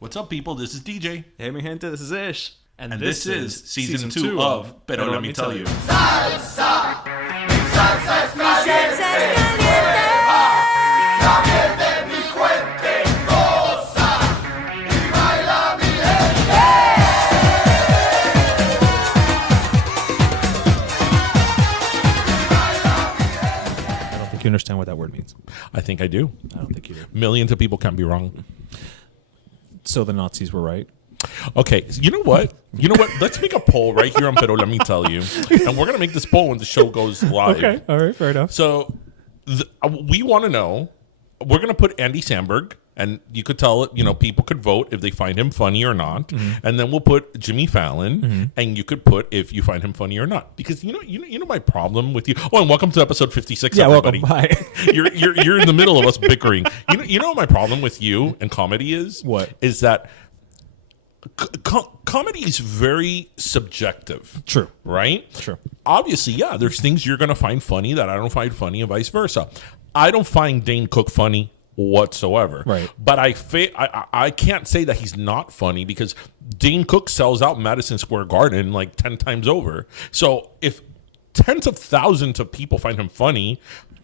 What's up, people? This is DJ. Hey, mi gente, this is Ish. And this is season 2 of Pero Let Me Tell You. Salsa, mi salsa es caliente, la miel de mi fuente goza y baila mi gente. I don't think you understand what that word means. I think I do. I don't think you do. Millions of people can't be wrong. So the Nazis were right. Okay, you know what? Let's make a poll right here on Pero Let Me Tell You. And we're going to make this poll when the show goes live. Okay, all right, fair enough. So we want to know, we're going to put Andy Samberg, and you could tell it, people could vote if they find him funny or not. Mm-hmm. And then we'll put Jimmy Fallon, and you could put if you find him funny or not. Because you know my problem with you. Oh, and welcome to episode 56. Yeah, everybody. welcome. Bye. You're in the middle of us bickering. You know what my problem with you and comedy is? What? Is that comedy is very subjective. True. Right? True. Obviously, yeah, there's things you're going to find funny that I don't find funny and vice versa. I don't find Dane Cook funny whatsoever. Right. But I can't say that he's not funny because Dane Cook sells out Madison Square Garden like 10 times over. So if tens of thousands of people find him funny,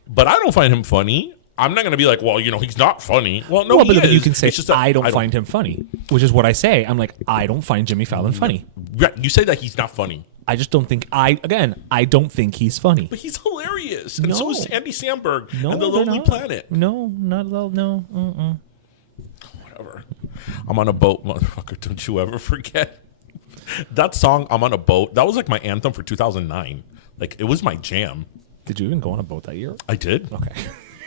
but I don't find him funny, I'm not going to be like, well, he's not funny. Well, no, he but is. You can say, It's just that I don't find him funny, which is what I say. I'm like, I don't find Jimmy Fallon funny. Yeah, you say that he's not funny. I just don't think, I don't think he's funny. But he's hilarious. And so is Andy Samberg and The they're Lonely not. Planet. No, not at all. No. Whatever. I'm on a boat, motherfucker. Don't you ever forget. That song, I'm on a boat, that was like my anthem for 2009. Like, it was my jam. Did you even go on a boat that year? I did. Okay.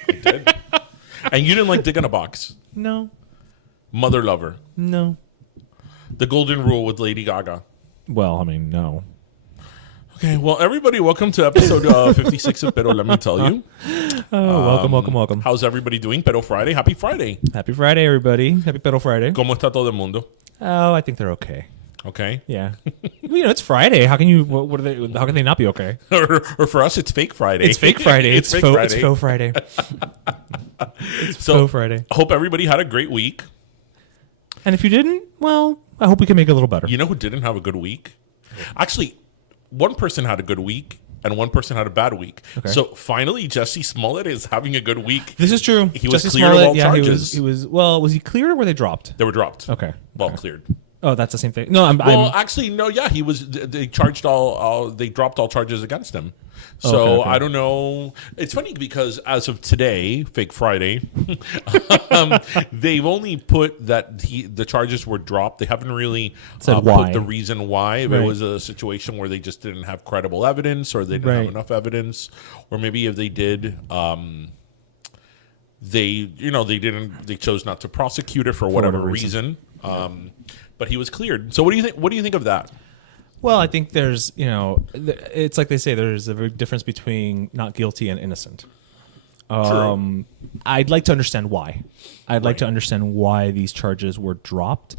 I did. And you didn't like Dig in a Box. No. Mother Lover. No. The Golden Rule with Lady Gaga. Well, I mean, no. Okay, well, everybody, welcome to episode 56 of Pero Let Me Tell You. Welcome. How's everybody doing? Pero Friday. Happy Friday. Happy Friday, everybody. Happy Pedal Friday. ¿Cómo está todo el mundo? Oh, I think they're okay. Okay. Yeah. It's Friday. How can you? What are they? How can they not be okay? or for us, it's Fake Friday. It's Fake Friday. It's fake faux, Friday. It's Faux Friday. So, Faux Friday. Hope everybody had a great week. And if you didn't, well, I hope we can make it a little better. You know who didn't have a good week? Actually, one person had a good week and one person had a bad week. Okay. So finally, Jesse Smollett is having a good week. This is true. He was cleared of all charges. He was. Well, was he cleared or were they dropped? They were dropped. Okay. Well, cleared. Oh, that's the same thing. No, actually, no. Yeah, he was. They charged all. They dropped all charges against him. So okay. I don't know. It's funny because as of today, Fake Friday, they've only put that the charges were dropped. They haven't really put the reason why. If it was a situation where they just didn't have credible evidence, or they didn't have enough evidence, or maybe if they did, they chose not to prosecute it for whatever reason. But he was cleared. So what do you think? What do you think of that? Well, I think there's, it's like they say, there's a big difference between not guilty and innocent. True. I'd like to understand why. I'd like to understand why these charges were dropped.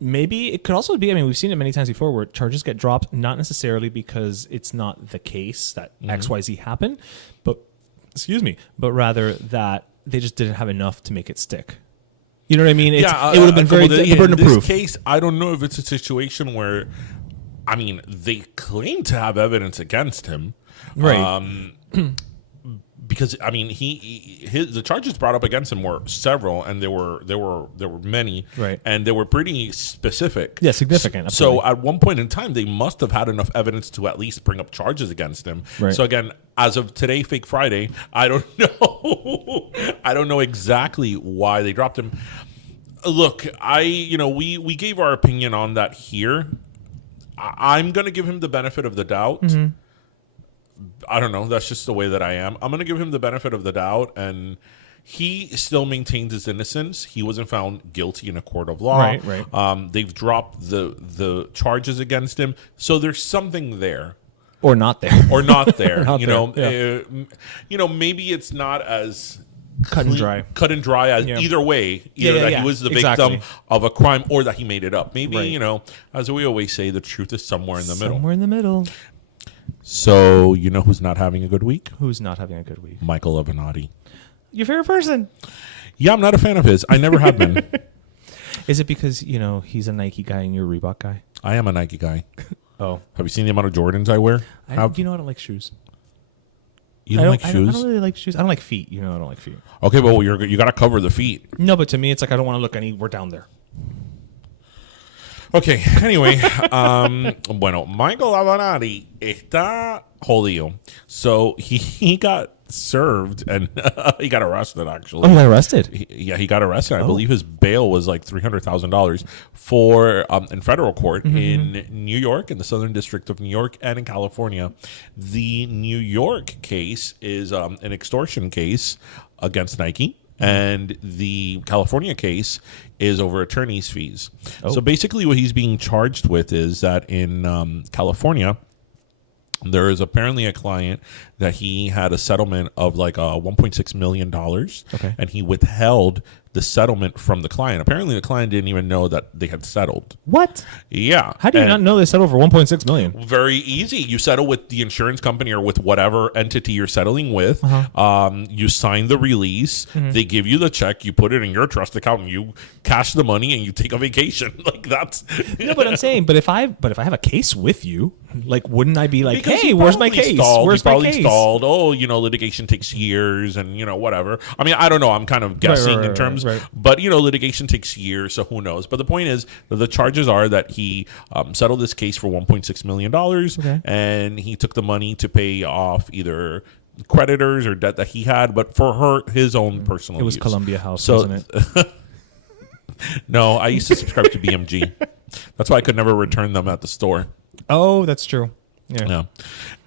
Maybe it could also be, we've seen it many times before where charges get dropped, not necessarily because it's not the case that XYZ happened, but rather that they just didn't have enough to make it stick. You know what I mean? It would have been the burden of proof. In this case, I don't know if it's a situation where, they claim to have evidence against him, right? Because the charges brought up against him were several, and there were many, right? And they were pretty specific, yeah, significant. So at one point in time, they must have had enough evidence to at least bring up charges against him. Right. So again, as of today, Fake Friday, I don't know. I don't know exactly why they dropped him. Look, we gave our opinion on that here. I'm going to give him the benefit of the doubt. Mm-hmm. I don't know. That's just the way that I am. I'm going to give him the benefit of the doubt, and he still maintains his innocence. He wasn't found guilty in a court of law. Right. They've dropped the charges against him, so there's something there. Or not there. Or not there. Maybe it's not as cut and dry as either way. Either that he was the victim of a crime or that he made it up. Maybe, as we always say, the truth is somewhere in the middle. Somewhere in the middle. So, who's not having a good week? Who's not having a good week? Michael Avenatti. Your favorite person? Yeah, I'm not a fan of his. I never have been. Is it because, he's a Nike guy and you're a Reebok guy? I am a Nike guy. Oh. Have you seen the amount of Jordans I wear? I don't like shoes. You don't like shoes? I don't really like shoes. I don't like feet. I don't like feet. Okay, but you got to cover the feet. No, but to me, it's like I don't want to look anywhere down there. Okay, anyway, bueno, Michael Avenatti está jodido. So he got served and he got arrested, actually. Oh, he got arrested? He got arrested. I believe his bail was like $300,000 for in federal court in New York, in the Southern District of New York, and in California. The New York case is an extortion case against Nike. And the California case is over attorney's fees. Oh. So basically what he's being charged with is that in California, there is apparently a client that he had a settlement of like $1.6 million. Okay. And he withheld the settlement from the client. Apparently the client didn't even know that they had settled. What? Yeah. How do you not know they settled for $1.6 million? Very easy. You settle with the insurance company or with whatever entity you're settling with. You sign the release. They give you the check. You put it in your trust account and you cash the money and you take a vacation. Like that's. No, but I'm saying, but if I have a case with you, like, wouldn't I be like, Because hey, he where's my probably case? stalled. Where's He my probably case? stalled. Oh, litigation takes years and, whatever. I mean, I don't know. I'm kind of guessing in terms, but, litigation takes years. So who knows? But the point is that the charges are that he settled this case for $1.6 million and he took the money to pay off either creditors or debt that he had, but for his own personal It was use. Columbia House, So, wasn't it? No, I used to subscribe to BMG. That's why I could never return them at the store. Oh, that's true. Yeah.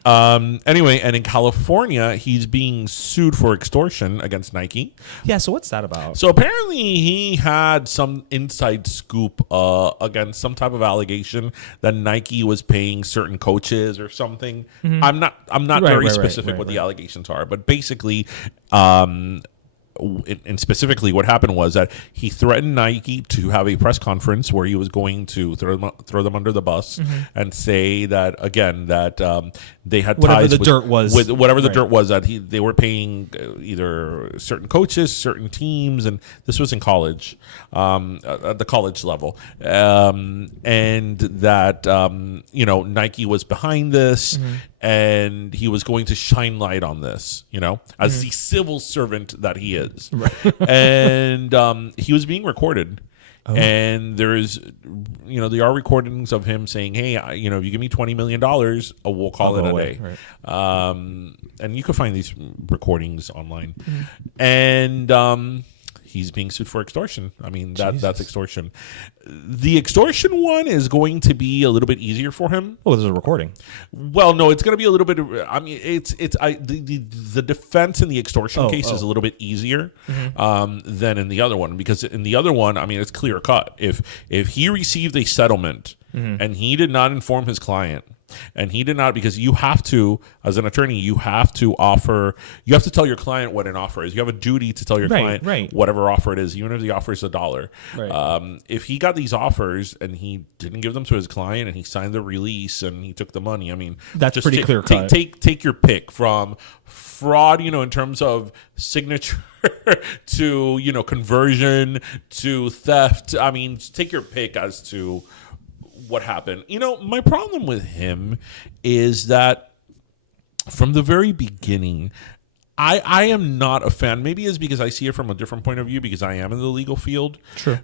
Anyway, and in California, he's being sued for extortion against Nike. Yeah, so what's that about? So apparently he had some inside scoop against some type of allegation that Nike was paying certain coaches or something. I'm not very specific what the allegations are, but basically and specifically what happened was that he threatened Nike to have a press conference where he was going to throw them under the bus and say that, again, that they had Whatever ties the with, dirt was. with whatever the dirt was, that they were paying either certain coaches, certain teams, and this was in college, at the college level, and that Nike was behind this, and he was going to shine light on this, as the civil servant that he is. Right. And he was being recorded. Oh. And there's, there are recordings of him saying, hey, if you give me $20 million, we'll call it a day. Right. And you can find these recordings online. And he's being sued for extortion. I mean, that's extortion. The extortion one is going to be a little bit easier for him. Oh, there's a recording. Well, no, it's going to be a little bit. I mean, the defense in the extortion case is a little bit easier than in the other one, because in the other one, I mean, it's clear cut. If he received a settlement and he did not inform his client, and he did not, because you have to, as an attorney, you have to tell your client what an offer is. You have a duty to tell your client whatever offer it is, even if the offer is $1. Right. If he got these offers and he didn't give them to his client and he signed the release and he took the money, I mean, that's just pretty clear cut. Take your pick from fraud, in terms of signature to, conversion to theft. I mean, take your pick as to what happened. My problem with him is that from the very beginning, I am not a fan. Maybe it's because I see it from a different point of view, because I am in the legal field. Sure.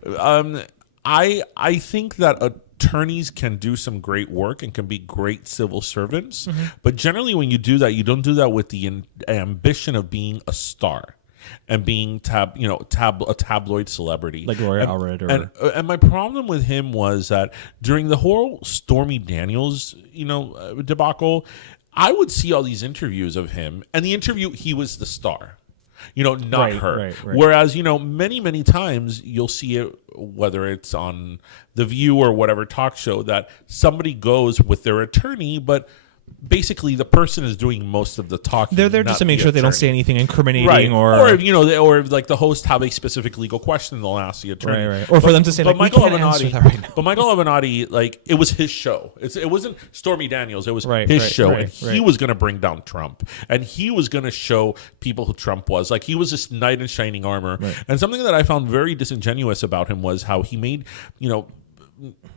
I think that attorneys can do some great work and can be great civil servants, but generally when you do that, you don't do that with the ambition of being a star and being a tabloid celebrity like Gloria Calderon. And my problem with him was that during the whole Stormy Daniels debacle, I would see all these interviews of him, and the interview, he was the star, not her. Right. Whereas many times you'll see it, whether it's on The View or whatever talk show, that somebody goes with their attorney, but basically the person is doing most of the talking. They're there not just to make the sure they don't attorney. say anything incriminating Right, or or like the host have a specific legal question, they'll ask the attorney, Right. Or for them to say, But like, we Michael can't answer Avenatti, that right now. but Michael Avenatti, like it was his show. It wasn't Stormy Daniels. It was his show, and he was going to bring down Trump, and he was going to show people who Trump was. Like he was this knight in shining armor. Right. And something that I found very disingenuous about him was how he made,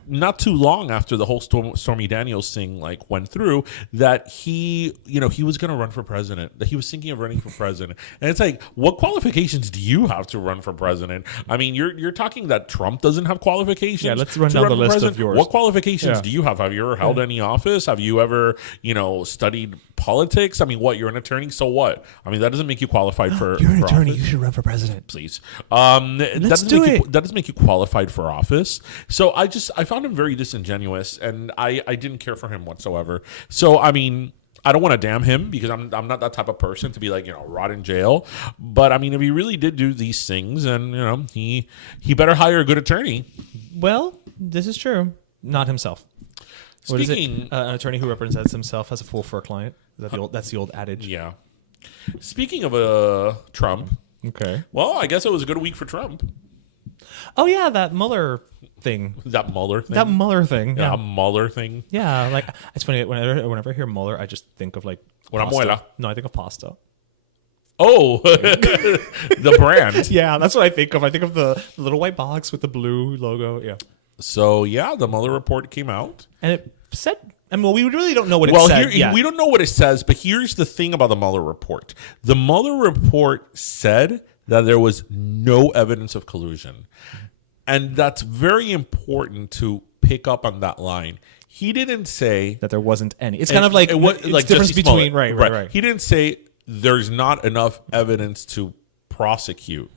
not too long after the whole Stormy Daniels thing like went through, that he was going to run for president, that he was thinking of running for president. And it's like, what qualifications do you have to run for president? I mean, you're talking that Trump doesn't have qualifications. Yeah, let's run to down the for list president? of yours. What qualifications Yeah. do you have? Have you ever held any office? Have you ever, studied politics? I mean, what, you're an attorney, so what? I mean, that doesn't make you qualified for You're an for attorney. office. You should run for president. Please. That doesn't do make it. that doesn't make you qualified for office. So I found him very disingenuous, and I didn't care for him whatsoever. So I mean, I don't want to damn him because I'm not that type of person to be like, rot in jail. But I mean, if he really did do these things, and he better hire a good attorney. Well, this is true. Not himself. What is it? Speaking, An attorney who represents himself as a fool for a client. That's the old adage. yeah. Speaking of Trump, Okay. well, I guess it was a good week for Trump. Oh yeah, that Mueller thing. That Mueller thing. That Mueller thing. yeah, Yeah. Mueller thing. Yeah. Like it's funny whenever I hear Mueller, I just think of like Una pasta. muela. No, I think of pasta. Oh, the brand. Yeah, that's what I think of. I think of the little white box with the blue logo. Yeah. So yeah, the Mueller report came out. And it said, I mean, well, we really don't know what it Well, said. we don't know what it says, but here's the thing about the Mueller report. The Mueller report said that there was no evidence of collusion. And that's very important to pick up on that line. He didn't say that there wasn't any. It's kind of like was it's difference Jesse between Smollett. right. He didn't say there's not enough evidence to prosecute.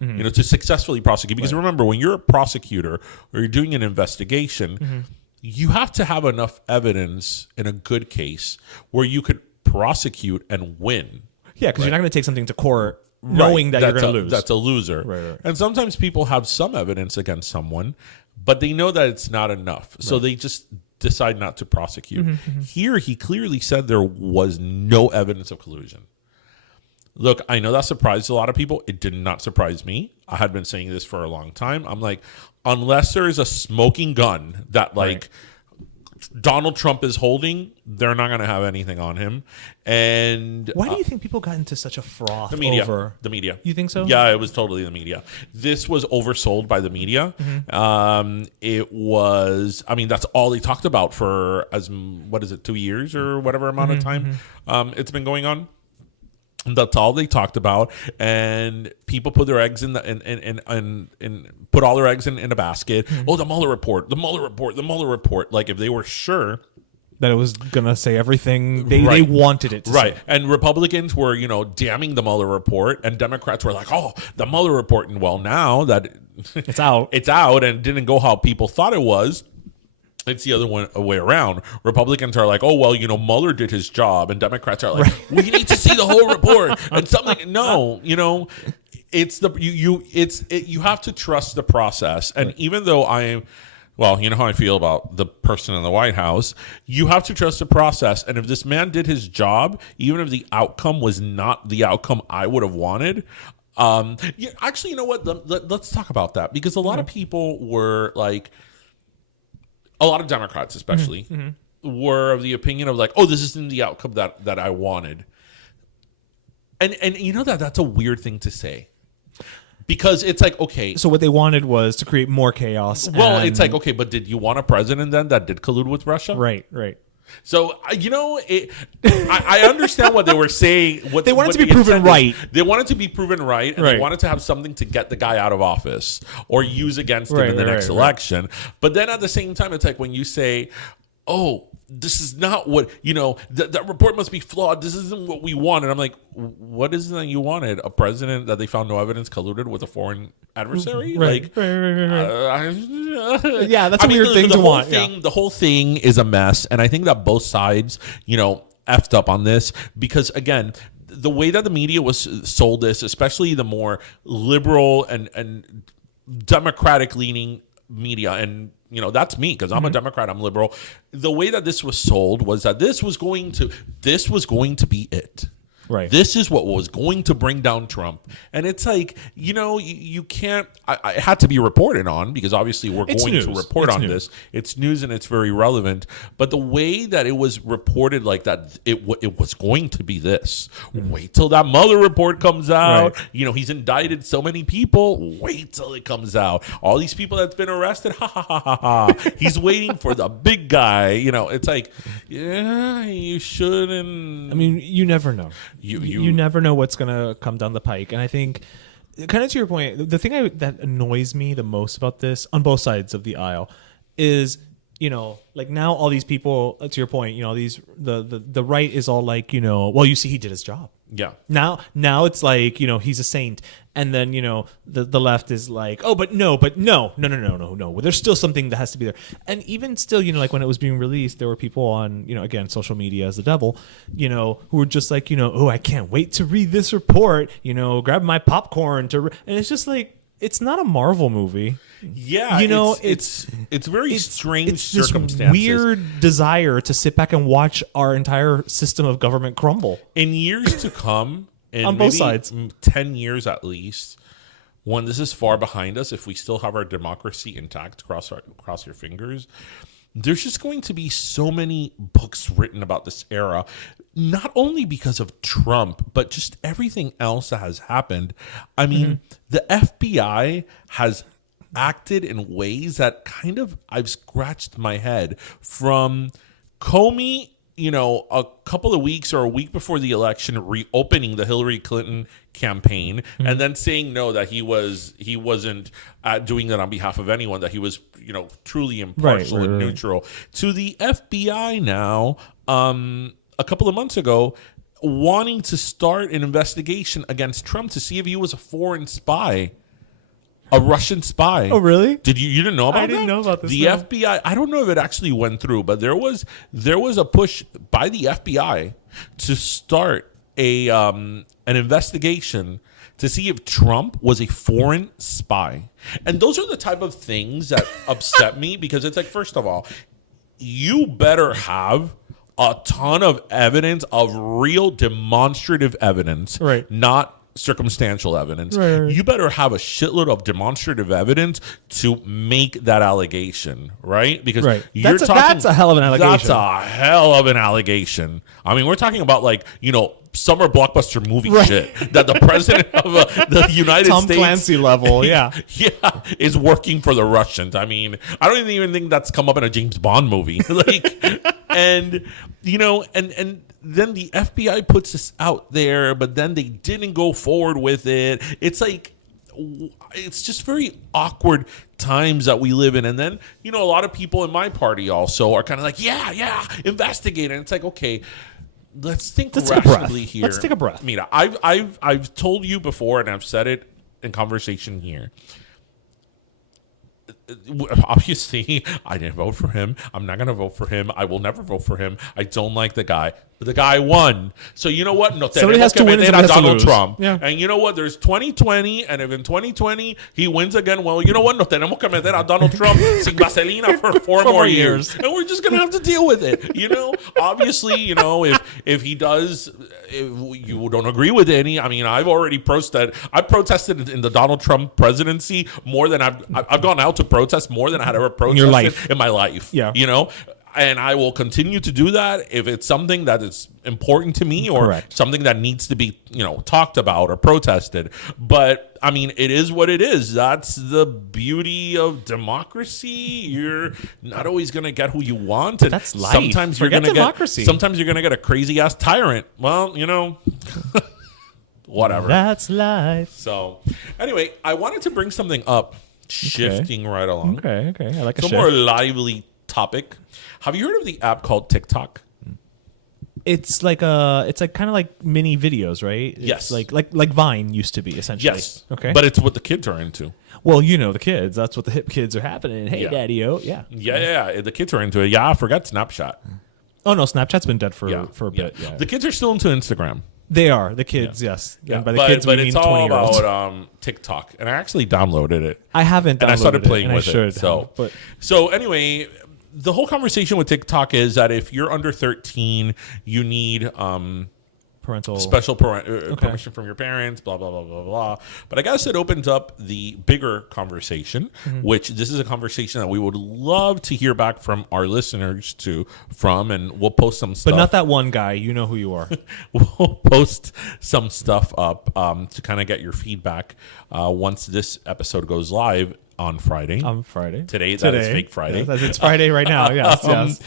To successfully prosecute. Because remember, when you're a prosecutor or you're doing an investigation, you have to have enough evidence in a good case where you could prosecute and win. Yeah, because you're not going to take something to court knowing that you're going to lose. That's a loser. Right. And sometimes people have some evidence against someone, but they know that it's not enough. So they just decide not to prosecute. Here, he clearly said there was no evidence of collusion. Look, I know that surprised a lot of people. It did not surprise me. I had been saying this for a long time. I'm like, unless there is a smoking gun that Donald Trump is holding, they're not going to have anything on him. And why do you think people got into such a froth the media? over? The media. You think so? Yeah, it was totally the media. This was oversold by the media. It was. I mean, that's all they talked about for 2 years or whatever amount of time it's been going on. That's all they talked about, and people put their eggs in put all their eggs in a basket. Oh, the Mueller report, the Mueller report, the Mueller report. Like if they were sure that it was gonna say everything they wanted it to say. And Republicans were damning the Mueller report, and Democrats were like, oh, the Mueller report. And well, now that It's out. it's out and didn't go how people thought it was. It's the other way around. Republicans are like, oh, well, Mueller did his job. And Democrats are like, we need to see the whole report. And something, no, it's you have to trust the process. And even though well, you know how I feel about the person in the White House, you have to trust the process. And if this man did his job, even if the outcome was not the outcome I would have wanted, actually, you know what? Let's talk about that, because a lot of people were like, a lot of Democrats especially were of the opinion of like, oh, this isn't the outcome that I wanted. And that's a weird thing to say, because it's like, okay. So what they wanted was to create more chaos. Well, it's like, okay, but did you want a president then that did collude with Russia? Right. So, I understand what they were saying. They wanted to be proven right. They wanted to be proven right, and they wanted to have something to get the guy out of office or use against him in the next election. But then at the same time, it's like when you say, oh, this is not what, that report must be flawed. This isn't what we want. And I'm like, what is it that you wanted? A president that they found no evidence colluded with a foreign adversary? Right. Yeah, that's a weird thing to want. The whole thing is a mess. And I think that both sides, effed up on this, because again, the way that the media was sold this, especially the more liberal and democratic leaning media, and you know, that's me because I'm a Democrat, I'm liberal. The way that this was sold was that this was going to be it. Right. This is what was going to bring down Trump. And it's like, you know, you can't, I had to be reported on because obviously we're going to report on this. It's news and it's very relevant. But the way that it was reported like that, it was going to be this. Wait till that Mueller report comes out. Right. You know, he's indicted so many people. Wait till it comes out. All these people that's been arrested, ha, ha, ha, ha, ha. He's waiting for the big guy. You know, it's like, yeah, you shouldn't. I mean, you never know. You never know what's going to come down the pike. And I think, kind of to your point, the thing that annoys me the most about this, on both sides of the aisle, is, you know, like now all these people, to your point, you know, the right is all like, you know, well, you see, he did his job. Yeah. Now it's like, you know, he's a saint. And then, you know, the left is like, oh, but no. Well, there's still something that has to be there. And even still, you know, like when it was being released, there were people on, you know, again, social media as the devil, you know, who were just like, you know, oh, I can't wait to read this report, you know, grab my popcorn and it's just like, it's not a Marvel movie. Yeah, you know, it's very strange it's this circumstances. Weird desire to sit back and watch our entire system of government crumble. In years to come, in on both sides, 10 years at least, when this is far behind us, if we still have our democracy intact, cross your fingers, there's just going to be so many books written about this era, not only because of Trump, but just everything else that has happened. I mean, the FBI has acted in ways that kind of, I've scratched my head. From Comey, you know, a couple of weeks or a week before the election, reopening the Hillary Clinton campaign and then saying no, that he wasn't doing that on behalf of anyone, that he was, you know, truly impartial and neutral, to the FBI now, a couple of months ago, wanting to start an investigation against Trump to see if he was a foreign spy. A Russian spy. Oh, really? You didn't know about that? I didn't know about this. The FBI, I don't know if it actually went through, but there was a push by the FBI to start an investigation to see if Trump was a foreign spy. And those are the type of things that upset me, because it's like, first of all, you better have a ton of evidence, of real demonstrative evidence, right? Not circumstantial evidence. Right. You better have a shitload of demonstrative evidence to make that allegation, right? Because that's a hell of an allegation. That's a hell of an allegation. I mean, we're talking about, like, you know, summer blockbuster movie shit that the president of the United Tom States, Clancy level, yeah, is working for the Russians. I mean, I don't even think that's come up in a James Bond movie. Like, and you know, and then the FBI puts this out there, but then they didn't go forward with it. It's like, it's just very awkward times that we live in. And then, you know, a lot of people in my party also are kind of like, yeah, investigate. And it's like, okay, let's think rationally here. Let's take a breath. Mira, I've told you before, and I've said it in conversation here. Obviously, I didn't vote for him. I'm not going to vote for him. I will never vote for him. I don't like the guy. But the guy won. So you know what? No, somebody has to win and somebody has to Donald lose. Trump. Yeah. And you know what? There's 2020, and if in 2020 he wins again, well, you know what? No tenemos que meter a Donald Trump sin vaselina for four more years. And we're just going to have to deal with it. You know? Obviously, you know, if he does, if you don't agree with any, I mean, I've already protested. I protested in the Donald Trump presidency more than I've gone out to protest more than I had ever protested in my life. Yeah. You know? And I will continue to do that if it's something that is important to me, or something that needs to be, you know, talked about or protested. But I mean, it is what it is. That's the beauty of democracy. You're not always going to get who you want. And that's life. Sometimes you're going to get a crazy ass tyrant. Well, you know, whatever. That's life. So anyway, I wanted to bring something up, shifting right along. Okay. I like a shift. More lively topic. Have you heard of the app called TikTok? It's like kind of like mini videos, right? It's yes. Like Vine used to be, essentially. Yes. Okay. But it's what the kids are into. Well, you know the kids. That's what the hip kids are happening. Hey, Daddy-o. Yeah. Yeah. The kids are into it. Yeah, I forgot Snapchat. Oh, no. Snapchat's been dead for a bit. Yeah. The kids are still into Instagram. They are the kids, yes. Yeah, And by the but, kids, but we it's mean all 20-year-olds. about TikTok, and I actually downloaded it. I haven't, and I started downloaded it, playing and with I should it. So, but so anyway, the whole conversation with TikTok is that if you're under 13, you need parental special permission from your parents, blah, blah, blah, blah, blah. But I guess it opens up the bigger conversation, which this is a conversation that we would love to hear back from our listeners and we'll post some stuff. But not that one guy. You know who you are. We'll post some stuff up to kind of get your feedback once this episode goes live on Friday. Today, that is Fake Friday. Yes, it's Friday right now. Yes.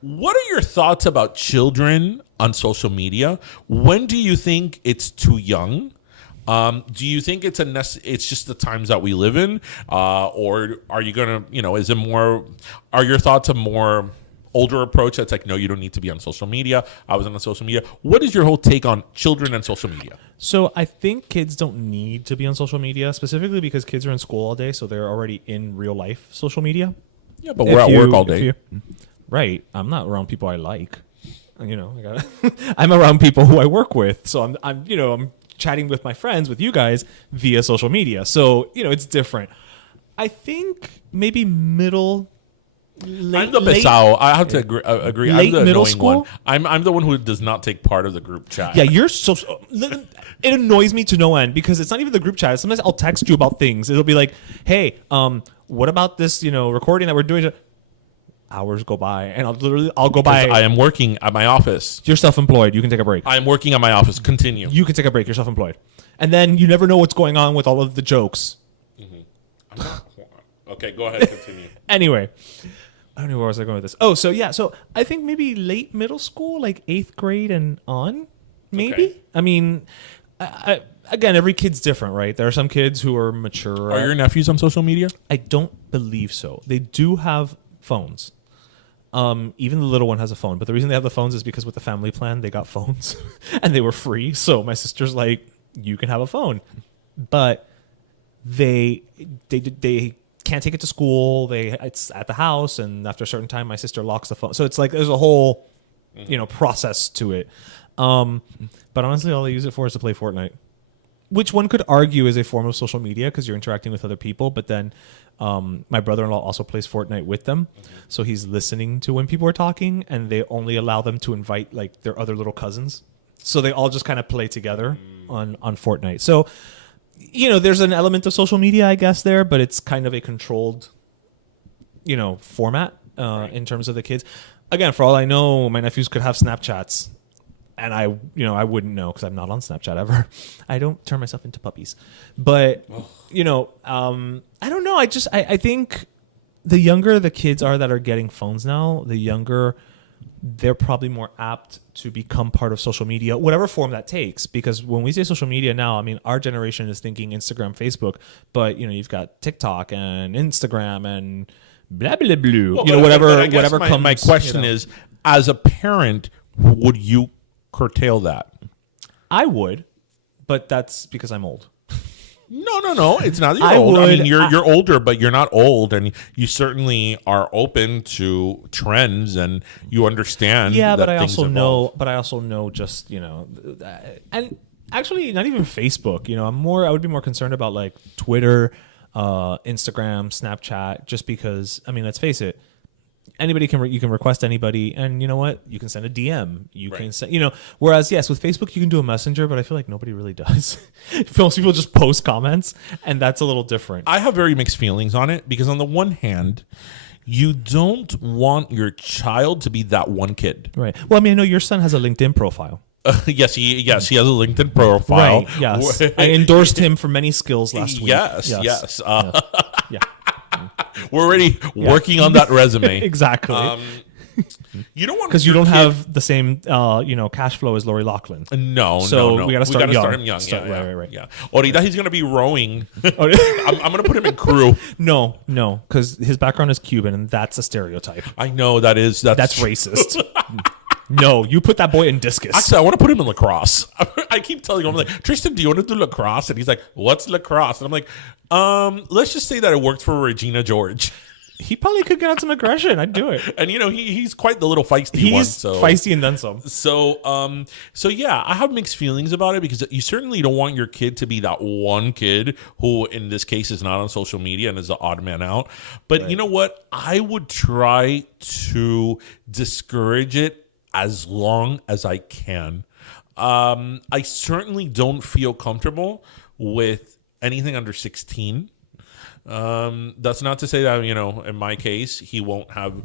What are your thoughts about children on social media? When do you think it's too young? Do you think it's it's just the times that we live in, or are you gonna, is it more? Are your thoughts a more older approach that's like, no, you don't need to be on social media? I was on social media. What is your whole take on children and social media? So I think kids don't need to be on social media, specifically because kids are in school all day, so they're already in real life social media. Yeah, but we're at work all day. Right. I'm not around people I like. I'm around people who I work with. So I'm chatting with my friends, with you guys via social media. So, it's different. I think maybe I'm the pesado. I have to agree. Late I'm the middle annoying school? one. I'm the one who does not take part of the group chat. Yeah, you're so. It annoys me to no end because it's not even the group chat. Sometimes I'll text you about things. It'll be like, "Hey, what about this? Recording that we're doing." Hours go by, and I'll go by. I am working at my office. You're self-employed. You can take a break. I am working at my office. Continue. You can take a break. You're self-employed, and then you never know what's going on with all of the jokes. Okay, go ahead. Continue. Anyway. I don't know where I was going with this. Oh, so yeah. So I think maybe late middle school, like 8th grade and on, maybe. Okay. I mean, again, every kid's different, right? There are some kids who are mature. Are your nephews on social media? I don't believe so. They do have phones. Even the little one has a phone. But the reason they have the phones is because with the family plan, they got phones and they were free. So my sister's like, you can have a phone. But they can't take it to school. It's at the house, and after a certain time, my sister locks the phone. So it's like there's a whole, process to it. But honestly, all they use it for is to play Fortnite, which one could argue is a form of social media because you're interacting with other people. But then my brother-in-law also plays Fortnite with them, so he's listening to when people are talking, and they only allow them to invite like their other little cousins. So they all just kind of play together on Fortnite. So. There's an element of social media, I guess, there, but it's kind of a controlled, format in terms of the kids. Again, for all I know, my nephews could have Snapchats, and I wouldn't know because I'm not on Snapchat ever. I don't turn myself into puppies, but I don't know. I think the younger the kids are that are getting phones now, the younger they're probably more apt to become part of social media, whatever form that takes. Because when we say social media now, I mean, our generation is thinking Instagram, Facebook, but you've got TikTok and Instagram and blah, blah, blah, well, whatever comes. My question is, as a parent, would you curtail that? I would, but that's because I'm old. No. It's not that you're old. I mean, you're older, but you're not old, and you certainly are open to trends, and you understand. Yeah, that but I things also evolve. know, just and actually, not even Facebook. I would be more concerned about like Twitter, Instagram, Snapchat, just because. I mean, let's face it. Anybody you can request anybody, and you know what? You can send a DM. You can send, Whereas, yes, with Facebook you can do a messenger, but I feel like nobody really does. Most people just post comments, and that's a little different. I have very mixed feelings on it because on the one hand, you don't want your child to be that one kid, right? Well, I mean, I know your son has a LinkedIn profile. Yes, he has a LinkedIn profile. Right. Yes, I endorsed him for many skills last week. Yes. Yeah. We're already working on that resume. Exactly. You don't want because you don't have the same cash flow as Lori Loughlin. No. We got to start him young. Right. Yeah. Ahorita he's gonna be rowing. I'm gonna put him in crew. No, because his background is Cuban, and that's a stereotype. I know that's racist. No, you put that boy in discus. Actually, I want to put him in lacrosse. I keep telling him, I'm like, Tristan, do you want to do lacrosse? And he's like, what's lacrosse? And I'm like, let's just say that it worked for Regina George. He probably could get out some aggression. I'd do it. And he's quite the little feisty one. He's feisty and then some. So yeah, I have mixed feelings about it because you certainly don't want your kid to be that one kid who, in this case, is not on social media and is the odd man out. But you know what? I would try to discourage it as long as I can. I certainly don't feel comfortable with anything under 16. That's not to say that, in my case, he won't have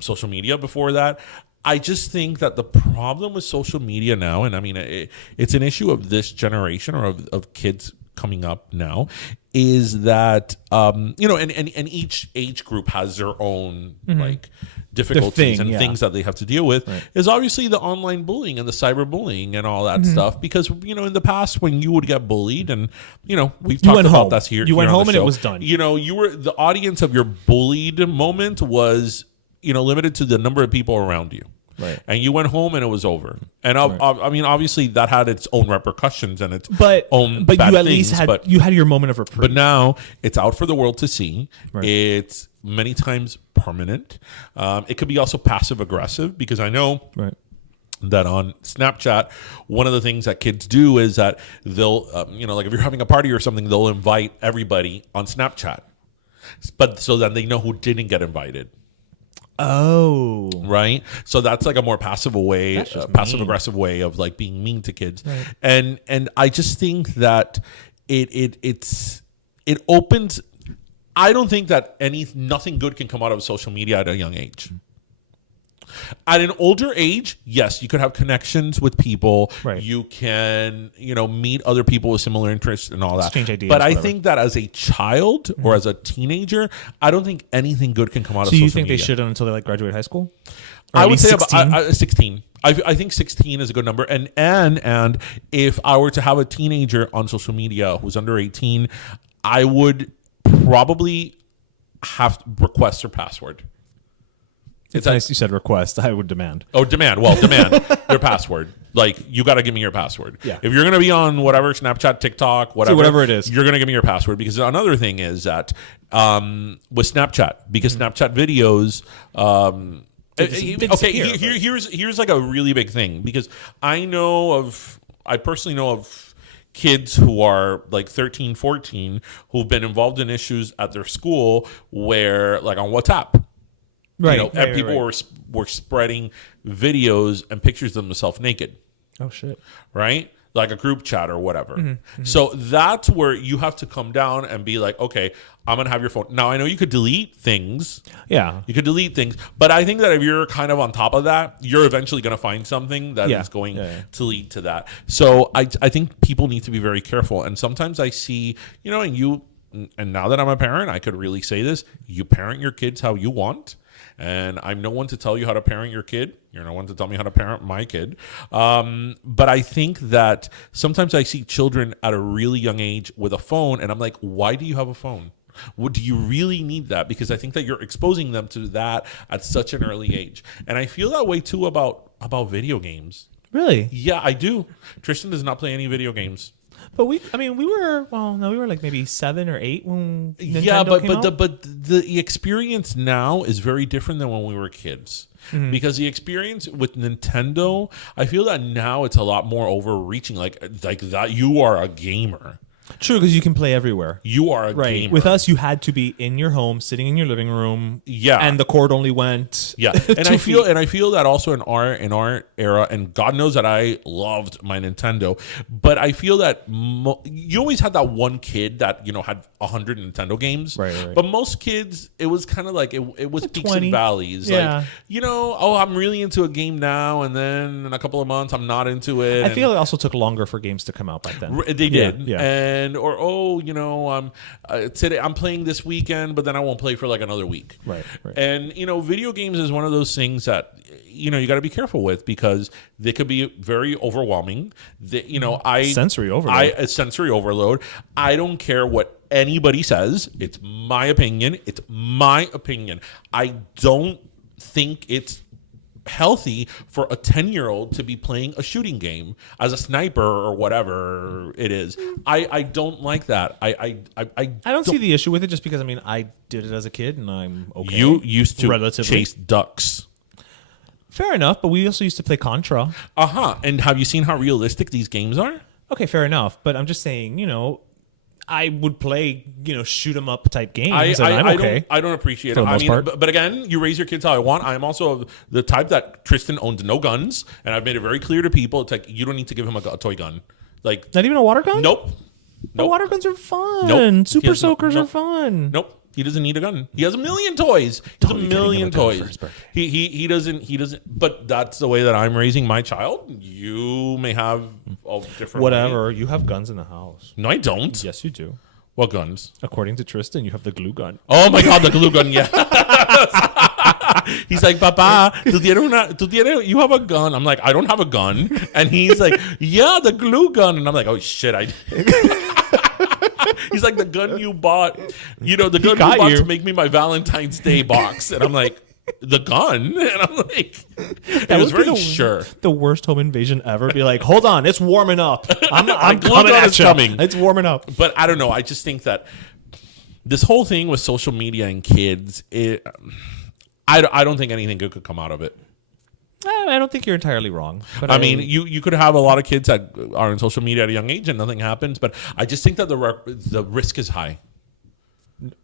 social media before that. I just think that the problem with social media now, and I mean, it's an issue of this generation or of kids coming up now, is that, and each age group has their own, like, difficulties and things that they have to deal with, is obviously the online bullying and the cyberbullying and all that stuff. Because, in the past when you would get bullied and, we've talked about that here. You went home and show, it was done. You were, the audience of your bullied moment was, limited to the number of people around you. Right. And you went home and it was over. And I mean, obviously that had its own repercussions and its own but bad you at things, least had your moment of reprieve. But now it's out for the world to see. Right. It's many times permanent. It could be also passive aggressive because I know that on Snapchat, one of the things that kids do is that they'll, like if you're having a party or something, they'll invite everybody on Snapchat, but so that they know who didn't get invited. Oh, right. So that's like a more passive aggressive way of like being mean to kids. Right. And I just think that it opens. I don't think that nothing good can come out of social media at a young age. At an older age, yes, you could have connections with people. Right. You can, meet other people with similar interests and all that. Exchange ideas. But I think that as a child or as a teenager, I don't think anything good can come out of social media. So you think they shouldn't until they graduate high school? Or I would say 16? about 16. I think 16 is a good number. And if I were to have a teenager on social media who's under 18, I would probably have to request their password. It's nice you said request. I would demand. Oh, demand. Well, demand your password. Like, you got to give me your password. Yeah. If you're going to be on whatever, Snapchat, TikTok, whatever it is, you're going to give me your password. Because another thing is that with Snapchat, because Snapchat videos... here's like a really big thing. Because I personally know of kids who are like 13, 14 who've been involved in issues at their school where, like on WhatsApp, people were spreading videos and pictures of themselves naked. Oh shit! Right, like a group chat or whatever. So that's where you have to come down and be like, okay, I'm gonna have your phone. Now I know you could delete things. Yeah, you could delete things, but I think that if you're kind of on top of that, you're eventually gonna find something that is going to lead to that. So I think people need to be very careful. And sometimes I see, and now that I'm a parent, I could really say this: you parent your kids how you want. And I'm no one to tell you how to parent your kid. You're no one to tell me how to parent my kid. But I think that sometimes I see children at a really young age with a phone, and I'm like, why do you have a phone? Do you really need that? Because I think that you're exposing them to that at such an early age. And I feel that way too about video games. Really? Yeah, I do. Tristan does not play any video games. But we were like maybe 7 or 8 when Nintendo came out. but the experience now is very different than when we were kids. Because the experience with Nintendo, I feel that now it's a lot more overreaching. Like that, you are a gamer. True, because you can play everywhere. You are a gamer. With us, you had to be in your home, sitting in your living room. Yeah, and the cord only went. Yeah, and I feel that also in our era, and God knows that I loved my Nintendo, but I feel that you always had that one kid that had 100 Nintendo games. Right. But most kids, it was kind of like it was peaks 20. And valleys. Yeah. Like I'm really into a game now, and then in a couple of months I'm not into it. I feel it also took longer for games to come out back then. They did. Yeah. Today I'm playing this weekend, but then I won't play for like another week. Right. And video games is one of those things that you got to be careful with because they could be very overwhelming. Sensory overload. Sensory overload. I don't care what anybody says. It's my opinion. I don't think it's healthy for a 10-year-old to be playing a shooting game as a sniper or whatever it is. I don't like that. I don't see the issue with it just because, I mean, I did it as a kid and I'm okay. You used to relatively chase ducks. Fair enough, but we also used to play Contra. And have you seen how realistic these games are? Okay, fair enough. But I'm just saying, I would play, shoot 'em up type games, and I'm okay. I don't appreciate for it. the most part. But again, you raise your kids how I want. I'm also the type that Tristan owns no guns, and I've made it very clear to people. It's like, you don't need to give him a toy gun. Like, not even a water gun? Nope. The water guns are fun. Nope. Super soakers are fun. Nope. He doesn't need a gun. He has a million toys. He has a million toys. He doesn't. But that's the way that I'm raising my child. You may have a different. Whatever. way. You have guns in the house. No, I don't. Yes, you do. What guns? According to Tristan, you have the glue gun. Oh my God, the glue gun. Yeah. He's like, Papa, you have a gun. I'm like, I don't have a gun. And he's like, yeah, the glue gun. And I'm like, oh shit, He's like, the gun you bought, the gun you bought to make me my Valentine's Day box. And I'm like, the gun? And I'm like, I was very sure. The worst home invasion ever. Be like, hold on, it's warming up. I'm coming at you. Coming. It's warming up. But I don't know. I just think that this whole thing with social media and kids, I don't think anything good could come out of it. I don't think you're entirely wrong. But I mean, you could have a lot of kids that are on social media at a young age and nothing happens. But I just think that the risk is high.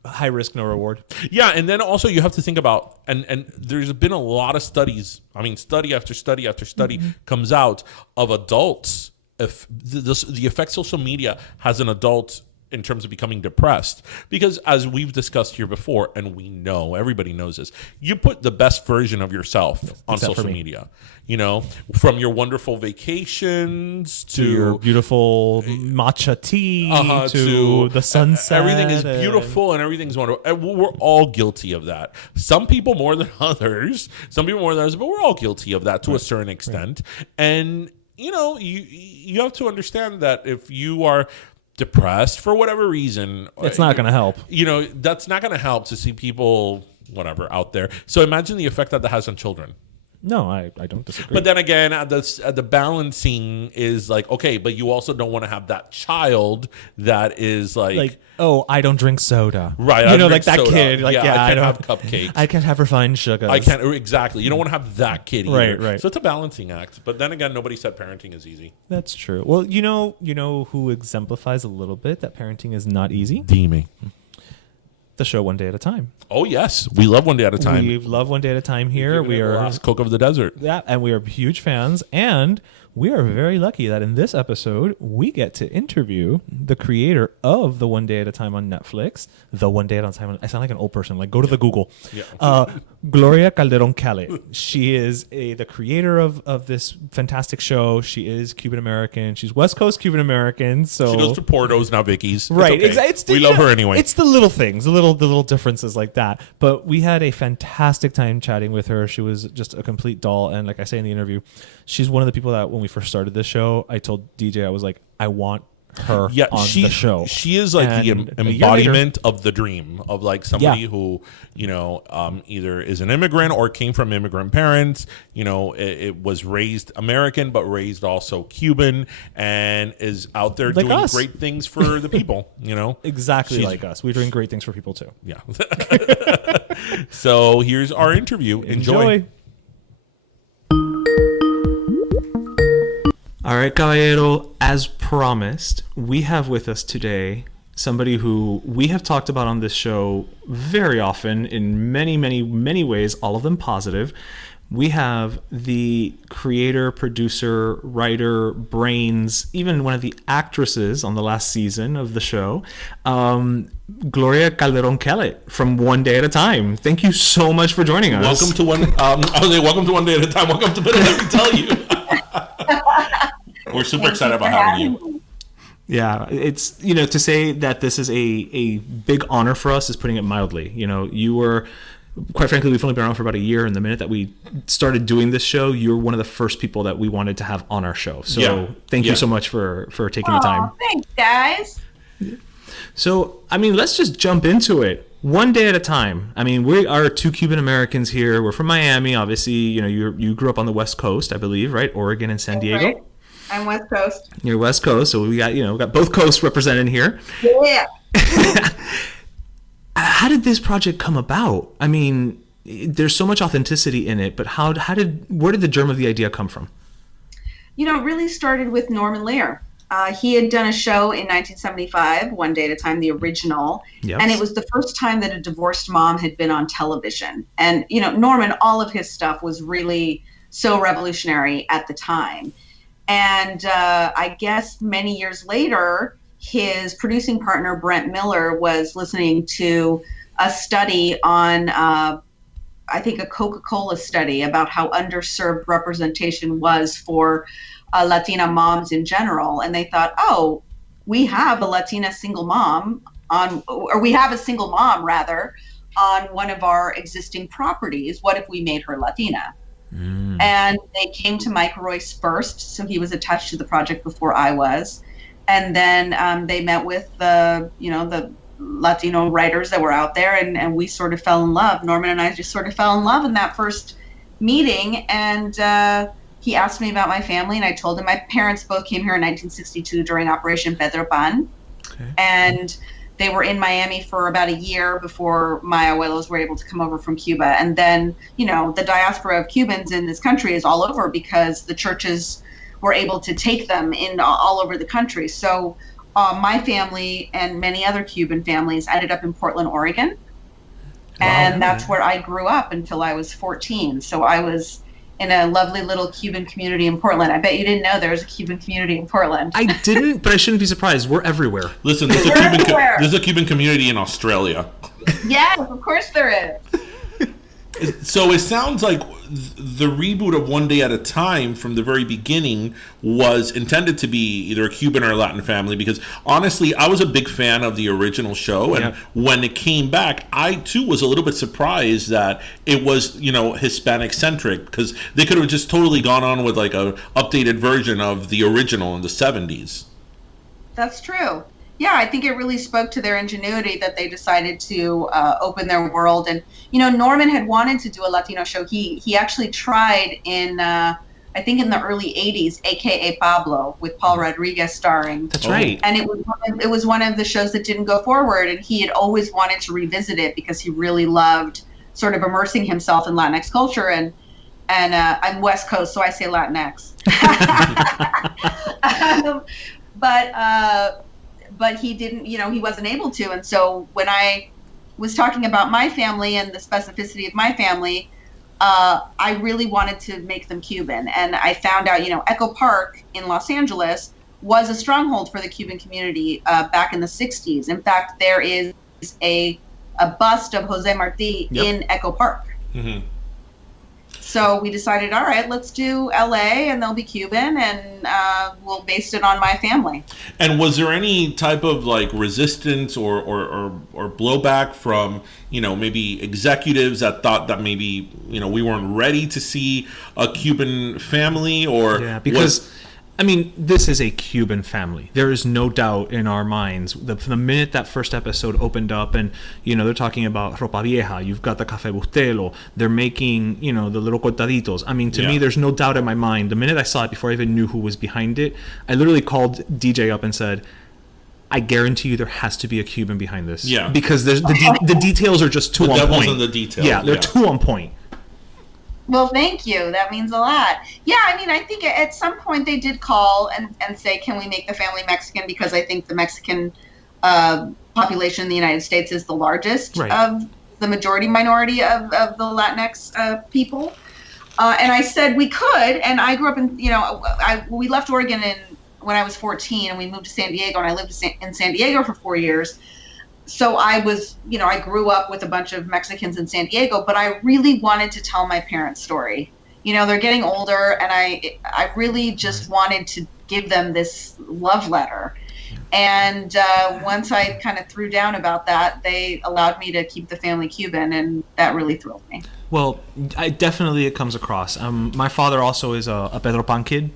High risk, no reward. Yeah, and then also you have to think about, and there's been a lot of studies. I mean, study after study after study comes out of adults. If the effect social media has on adults in terms of becoming depressed, because as we've discussed here before, and we know, everybody knows this, you put the best version of yourself on social media, from your wonderful vacations to your beautiful matcha tea to the sunset. Everything is beautiful and everything's wonderful. And we're all guilty of that. Some people more than others, but we're all guilty of that to a certain extent. Right. And, you have to understand that if you are depressed for whatever reason, it's not going to help. That's not going to help to see people, whatever, out there. So imagine the effect that has on children. No, I don't disagree. But then again, the balancing is like, okay, but you also don't want to have that child that is like, oh, I don't drink soda. Right. Like that soda. Kid. Like, I can't have cupcakes. I can't have refined sugars. I can't. Exactly. You don't want to have that kid either. Right. So it's a balancing act. But then again, nobody said parenting is easy. That's true. Well, you know who exemplifies a little bit that parenting is not easy? Dime. The show One Day at a Time. Oh yes, we love One Day at a Time. We love One Day at a Time here. We are the last Coke of the desert. Yeah, and we are huge fans. And we are very lucky that in this episode we get to interview the creator of the One Day at a Time on Netflix. The One Day at a Time. I sound like an old person. Like, go to the Google. Yeah. Gloria Calderon-Kellett. She is the creator of this fantastic show. She is Cuban American. She's West Coast Cuban American. So she goes to Porto's, not Vicky's. Right. It's okay. Exactly. We love her anyway. It's the little things, the little differences like that. But we had a fantastic time chatting with her. She was just a complete doll. And like I say in the interview, she's one of the people that when we first started this show, I told DJ, I was like, I want her on the show. She is like the embodiment of the dream of like somebody who, either is an immigrant or came from immigrant parents, it was raised American, but raised also Cuban and is out there like doing great things for the people, Exactly like us. We're doing great things for people too. Yeah. So here's our interview. Enjoy. All right, Caballero, as promised, we have with us today somebody who we have talked about on this show very often in many, many, many ways, all of them positive. We have the creator, producer, writer, brains, even one of the actresses on the last season of the show, Gloria Calderon-Kellett from One Day at a Time. Thank you so much for joining us. Welcome to welcome to One Day at a Time. Welcome to Let Me Tell You. We're super excited about having you. Yeah, it's, to say that this is a big honor for us is putting it mildly. You were, quite frankly, we've only been around for about a year, and the minute that we started doing this show, you're one of the first people that we wanted to have on our show. So thank you so much for taking the time. Thanks, guys. So, let's just jump into it. One day at a time. I mean, we are two Cuban Americans here. We're from Miami, obviously. You grew up on the West Coast, I believe, right? Oregon and San Diego. Right. I'm West Coast. You're West Coast, so we got both coasts represented here. Yeah. How did this project come about? I mean, there's so much authenticity in it, but where did the germ of the idea come from? It really started with Norman Lear. He had done a show in 1975, One Day at a Time, the original. Yes. And it was the first time that a divorced mom had been on television. And, Norman, all of his stuff was really so revolutionary at the time. And I guess many years later, his producing partner, Brent Miller, was listening to a study on, I think, a Coca-Cola study about how underserved representation was for Latina moms in general. And they thought, oh, we have a Latina single mom we have a single mom rather on one of our existing properties. What if we made her Latina? And they came to Mike Royce first. So he was attached to the project before I was. And then they met with the Latino writers that were out there, and we sort of fell in love. Norman and I just sort of fell in love in that first meeting. And he asked me about my family, and I told him my parents both came here in 1962 during Operation Pedro Pan. Okay. And they were in Miami for about a year before my abuelos were able to come over from Cuba. And then, the diaspora of Cubans in this country is all over because the churches were able to take them in all over the country. So my family and many other Cuban families ended up in Portland, Oregon. And that's where I grew up until I was 14. So I was in a lovely little Cuban community in Portland. I bet you didn't know there was a Cuban community in Portland. I didn't, but I shouldn't be surprised. We're everywhere. Listen, there's a Cuban community in Australia. Yes, of course there is. So it sounds like the reboot of One Day at a Time from the very beginning was intended to be either a Cuban or a Latin family, because honestly, I was a big fan of the original show. And when it came back, I too was a little bit surprised that it was, Hispanic centric, because they could have just totally gone on with like a updated version of the original in the 70s. That's true. Yeah, I think it really spoke to their ingenuity that they decided to open their world. And, Norman had wanted to do a Latino show. He actually tried in, I think in the early 80s, AKA Pablo, with Paul Rodriguez starring. That's right. And it was one of the shows that didn't go forward. And he had always wanted to revisit it because he really loved sort of immersing himself in Latinx culture. And I'm West Coast, so I say Latinx. But he didn't, he wasn't able to. And so when I was talking about my family and the specificity of my family, I really wanted to make them Cuban. And I found out, Echo Park in Los Angeles was a stronghold for the Cuban community back in the 60s. In fact, there is a bust of Jose Marti in Echo Park. Mm-hmm. So we decided, all right, let's do LA and they'll be Cuban, and we'll base it on my family. And was there any type of like resistance or blowback from, maybe executives that thought that maybe, we weren't ready to see a Cuban family? Or because this is a Cuban family. There is no doubt in our minds. The minute that first episode opened up and, they're talking about ropa vieja, you've got the café bustelo, they're making, the little cortaditos. To me, there's no doubt in my mind. The minute I saw it, before I even knew who was behind it, I literally called DJ up and said, I guarantee you there has to be a Cuban behind this. Yeah. Because the details are just too on point. The devil's in the details. Yeah, they're too on point. Well, thank you. That means a lot. Yeah, I think at some point they did call and say, can we make the family Mexican? Because I think the Mexican population in the United States is the largest of the majority minority of the Latinx people. And I said we could. And I grew up in, we left Oregon when I was 14 and we moved to San Diego, and I lived in San Diego for 4 years. So I was, I grew up with a bunch of Mexicans in San Diego, but I really wanted to tell my parents' story. They're getting older, and I really just wanted to give them this love letter. And once I kind of threw down about that, they allowed me to keep the family Cuban, and that really thrilled me. Well, it comes across. My father also is a Pedro Pan kid.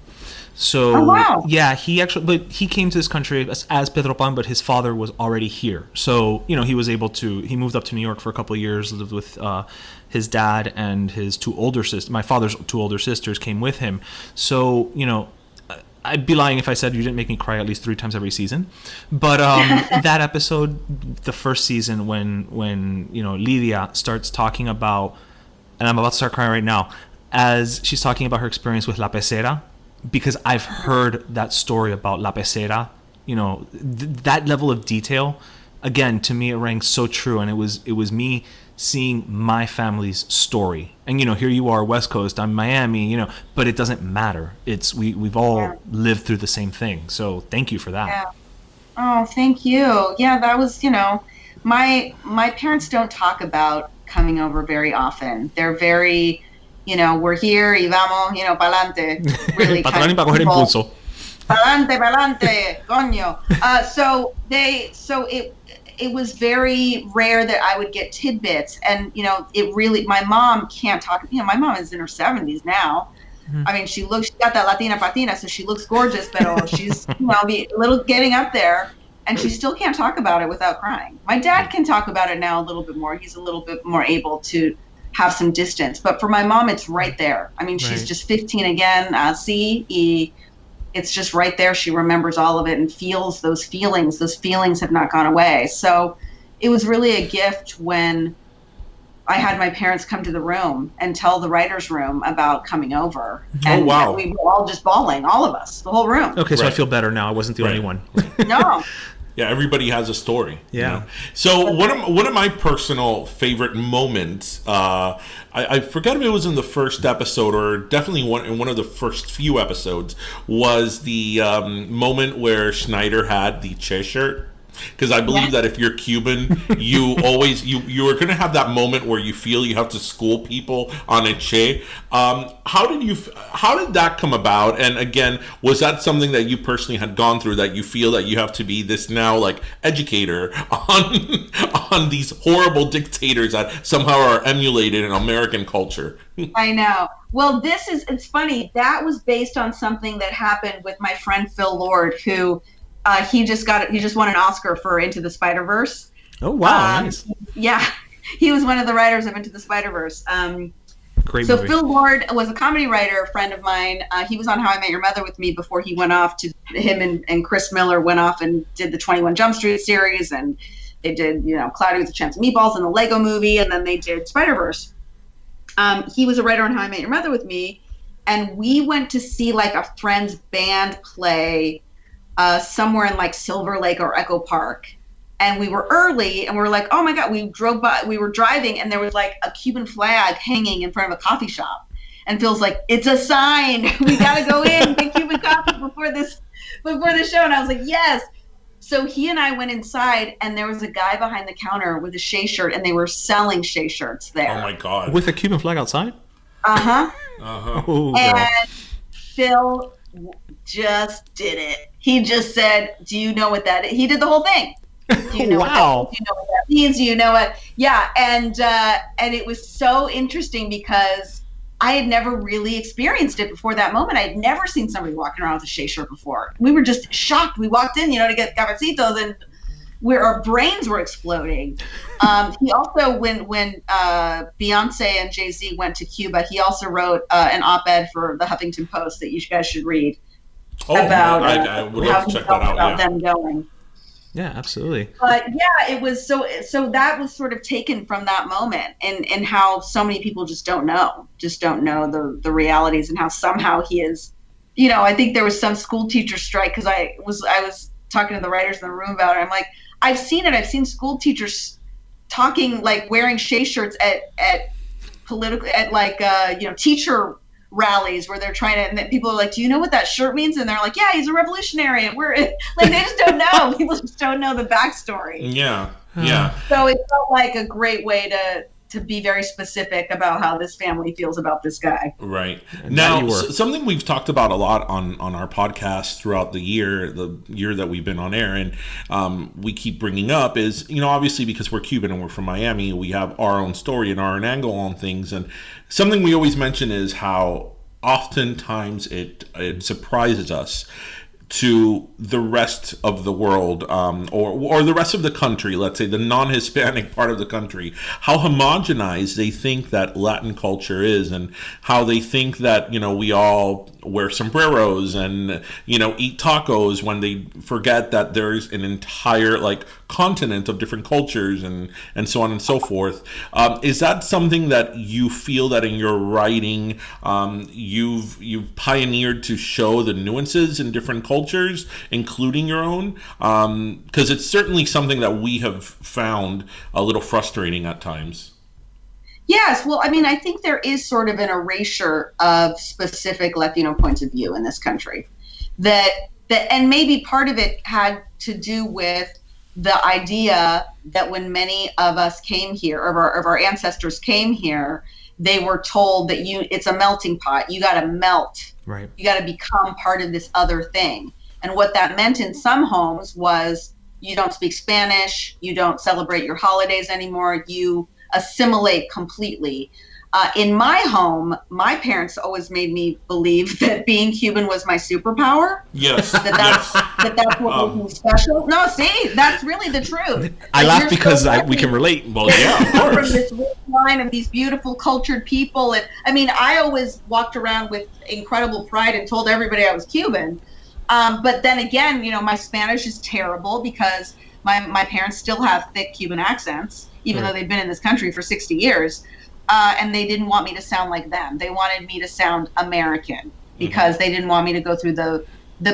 So Oh, wow. yeah, he came to this country as Pedro Pan, but his father was already here. So he was able to. He moved up to New York for a couple of years, lived with his dad and his two older sisters. My father's two older sisters came with him. So I'd be lying if I said you didn't make me cry at least 3 times every season. But that episode, the first season, when Lydia starts talking about, and I'm about to start crying right now, as she's talking about her experience with La Pecera, because I've heard that story about La Pecera, that level of detail, again, to me it rang so true, and it was me seeing my family's story. And here you are, West Coast, I'm Miami, but it doesn't matter. It's we've all lived through the same thing. So thank you for that. Yeah. Oh, thank you. Yeah, that was, my parents don't talk about coming over very often. They're very, we're here y vamos, pa'lante. Really Pa' atrás y pa' coger impulso. Pa'lante, coño. So it was very rare that I would get tidbits, and my mom can't talk. My mom is in her 70s now. Mm-hmm. I mean, she got that Latina patina, so she looks gorgeous, but she's a little getting up there, and she still can't talk about it without crying. My dad can talk about it now a little bit more. He's a little bit more able to have some distance, but for my mom, it's right there. I mean, she's just 15 again. It's just right there. She remembers all of it and feels those feelings. Those feelings have not gone away. So it was really a gift when I had my parents come to the room and tell the writer's room about coming over. And we were all just bawling, all of us, the whole room. Okay, so I feel better now. I wasn't the only one. No. Yeah, everybody has a story. Yeah. So one of my personal favorite moments, I forget if it was in the first episode or definitely in one of the first few episodes, was the moment where Schneider had the Che shirt. Because I believe that if you're Cuban, you always you are going to have that moment where you feel you have to school people on a Che. How did that come about? And again, was that something that you personally had gone through, that you feel that you have to be this now like educator on these horrible dictators that somehow are emulated in American culture? I know. Well, it's funny. That was based on something that happened with my friend Phil Lord, who he just won an Oscar for Into the Spider-Verse. Oh, wow. Nice. Yeah. He was one of the writers of Into the Spider-Verse. Great so movie. Phil Lord was a comedy writer, a friend of mine. He was on How I Met Your Mother with me before he went off to, him and Chris Miller went off and did the 21 Jump Street series, and they did, Cloudy with a Chance of Meatballs and the Lego movie, and then they did Spider-Verse. He was a writer on How I Met Your Mother with me, and we went to see like a friend's band play somewhere in like Silver Lake or Echo Park. And we were early and we were like, oh my God, we were driving and there was like a Cuban flag hanging in front of a coffee shop. And Phil's like, it's a sign. We got to go in, get Cuban coffee before the show. And I was like, yes. So he and I went inside and there was a guy behind the counter with a Shea shirt and they were selling Shea shirts there. Oh my God. With a Cuban flag outside? Uh-huh. Uh-huh. Oh, and Phil just did it. He just said, do you know what that is? He did the whole thing. Do you know Wow. what that is? Do you know what that means? Do you know what? Yeah. And it was so interesting because I had never really experienced it before that moment. I had never seen somebody walking around with a Shea shirt before. We were just shocked. We walked in, to get cafecitos and our brains were exploding. He also, when Beyonce and Jay-Z went to Cuba, he also wrote an op-ed for the Huffington Post that you guys should read. About I would love to check that out. About them going. Yeah, absolutely. But yeah, it was so that was sort of taken from that moment, and how so many people just don't know the realities, and how somehow he is, I think there was some school teacher strike because I was talking to the writers in the room about it. I'm like, I've seen it. I've seen school teachers talking, like wearing Shea shirts at political, at like, teacher rallies where they're trying to, and then people are like, do you know what that shirt means? And they're like, yeah, he's a revolutionary. And we're like, they just don't know. People just don't know the backstory. Yeah. Yeah. So it felt like a great way to be very specific about how this family feels about this guy. Right. And Now, something we've talked about a lot on our podcast throughout the year that we've been on air, and we keep bringing up is, obviously because we're Cuban and we're from Miami, we have our own story and our own angle on things. And something we always mention is how oftentimes it surprises us to the rest of the world, or the rest of the country, let's say the non-Hispanic part of the country, how homogenized they think that Latin culture is, and how they think that, we all wear sombreros and, eat tacos, when they forget that there's an entire continent of different cultures and so on and so forth. Is that something that you feel that in your writing, you've pioneered to show the nuances in different cultures, including your own? Because it's certainly something that we have found a little frustrating at times. Yes, well, I think there is sort of an erasure of specific Latino points of view in this country, that and maybe part of it had to do with the idea that when many of us came here, or of our ancestors came here, they were told that it's a melting pot. You got to melt. Right. You got to become part of this other thing. And what that meant in some homes was you don't speak Spanish, you don't celebrate your holidays anymore, you assimilate completely. In my home, my parents always made me believe that being Cuban was my superpower. Yes. That's what made me special. No, see, that's really the truth. I laugh because we can relate. Well, yeah, of course. From this rich line of these beautiful cultured people. And I always walked around with incredible pride and told everybody I was Cuban. But then again, my Spanish is terrible because my parents still have thick Cuban accents, even though they've been in this country for 60 years. And they didn't want me to sound like them. They wanted me to sound American because they didn't want me to go through the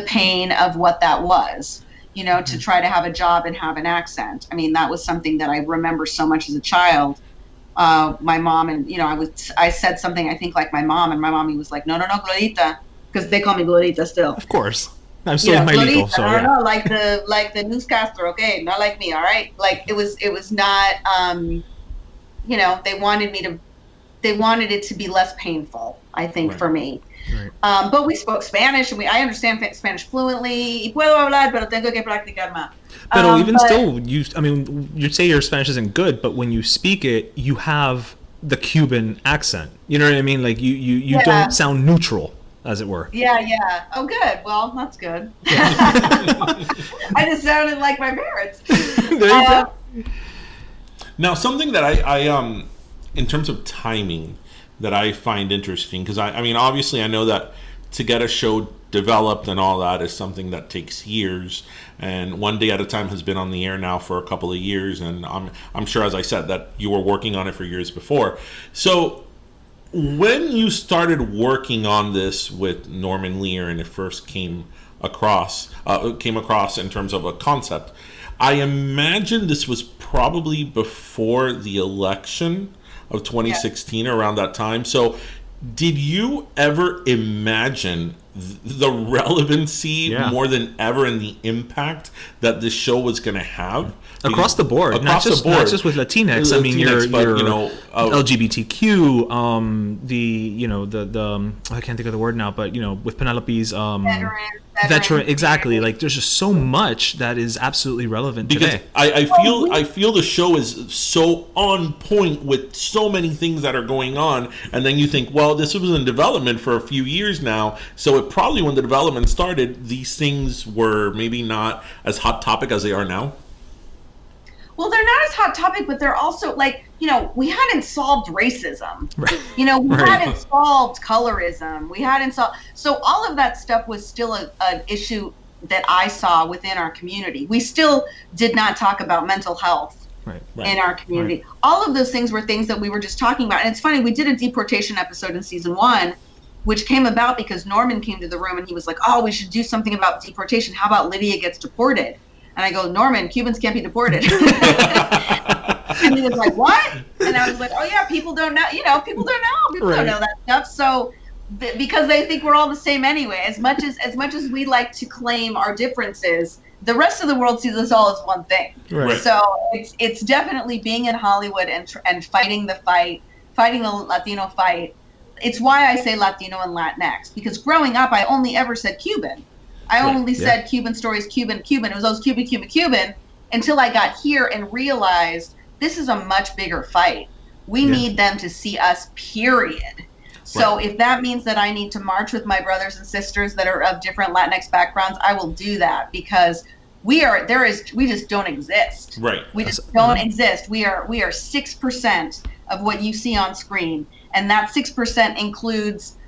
pain of what that was, to try to have a job and have an accent. That was something that I remember so much as a child. My mom and, I said something, I think, like my mom, and my mommy was like, no, Glorita, because they call me Glorita still. Of course. I'm still in my legal, so yeah. No, like the newscaster, okay, not like me, all right? It was not, they wanted it to be less painful, I think, for me. Right. But we spoke Spanish, and I understand Spanish fluently. Y puedo hablar, pero tengo que practicar más. But still, you'd say your Spanish isn't good, but when you speak it, you have the Cuban accent. You know what I mean? You don't sound neutral, as it were. Yeah. Oh, good. Well, that's good. I just sounded like my parents. There you go. Now, something that I in terms of timing, that I find interesting, because obviously I know that to get a show developed and all that is something that takes years, and One Day at a Time has been on the air now for a couple of years, and I'm sure, as I said, that you were working on it for years before. So when you started working on this with Norman Lear and it first came across in terms of a concept, I imagine this was probably before the election of 2016, around that time. So did you ever imagine the relevancy more than ever, and the impact that this show was going to have? Across the board, not just with Latinx. Your LGBTQ, I can't think of the word now, but with Penelope's veteran, exactly. There's just so much that is absolutely relevant because today. I feel the show is so on point with so many things that are going on, and then you think, well, this was in development for a few years now, so it probably, when the development started, these things were maybe not as hot topic as they are now. Well, they're not as hot topic, but they're also we hadn't solved racism. Right. We hadn't solved colorism. We hadn't solved. So all of that stuff was still an issue that I saw within our community. We still did not talk about mental health in our community. Right. All of those things were things that we were just talking about. And it's funny, we did a deportation episode in season 1, which came about because Norman came to the room and he was like, oh, we should do something about deportation. How about Lydia gets deported? And I go, Norman, Cubans can't be deported. And he was like, what? And I was like, oh yeah, people don't know. People don't know that stuff. So because they think we're all the same anyway. As much as we like to claim our differences, the rest of the world sees us all as one thing. Right. So it's definitely being in Hollywood and fighting the Latino fight. It's why I say Latino and Latinx, because growing up, I only ever said Cuban. I only said Cuban stories, Cuban. It was always Cuban, until I got here and realized this is a much bigger fight. We need them to see us, period. So if that means that I need to march with my brothers and sisters that are of different Latinx backgrounds, I will do that, because we just don't exist. Right. We just don't exist. We are 6% of what you see on screen, and that 6% includes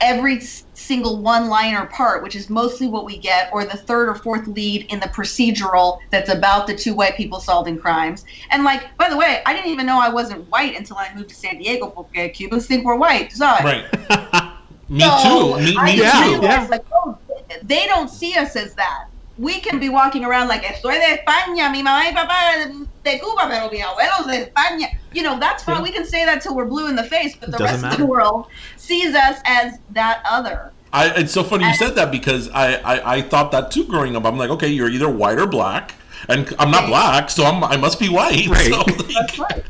every single one-liner part, which is mostly what we get, or the third or fourth lead in the procedural that's about the two white people solving crimes. And like, by the way, I didn't even know I wasn't white until I moved to San Diego, porque Cubans think we're white. Sorry. Right. Me So too. Me I too. realized, like, oh, they don't see us as that. We can be walking around like, estoy de España, mi mamá y papá de Cuba, pero mi abuelo's de España. You know, that's fine. We can say that till we're blue in the face, but the rest of the world sees us as that other. It's so funny you said that, because I thought that too growing up. I'm like, okay, you're either white or black, and I'm not black, so I must be white. Right. So, like, That's right.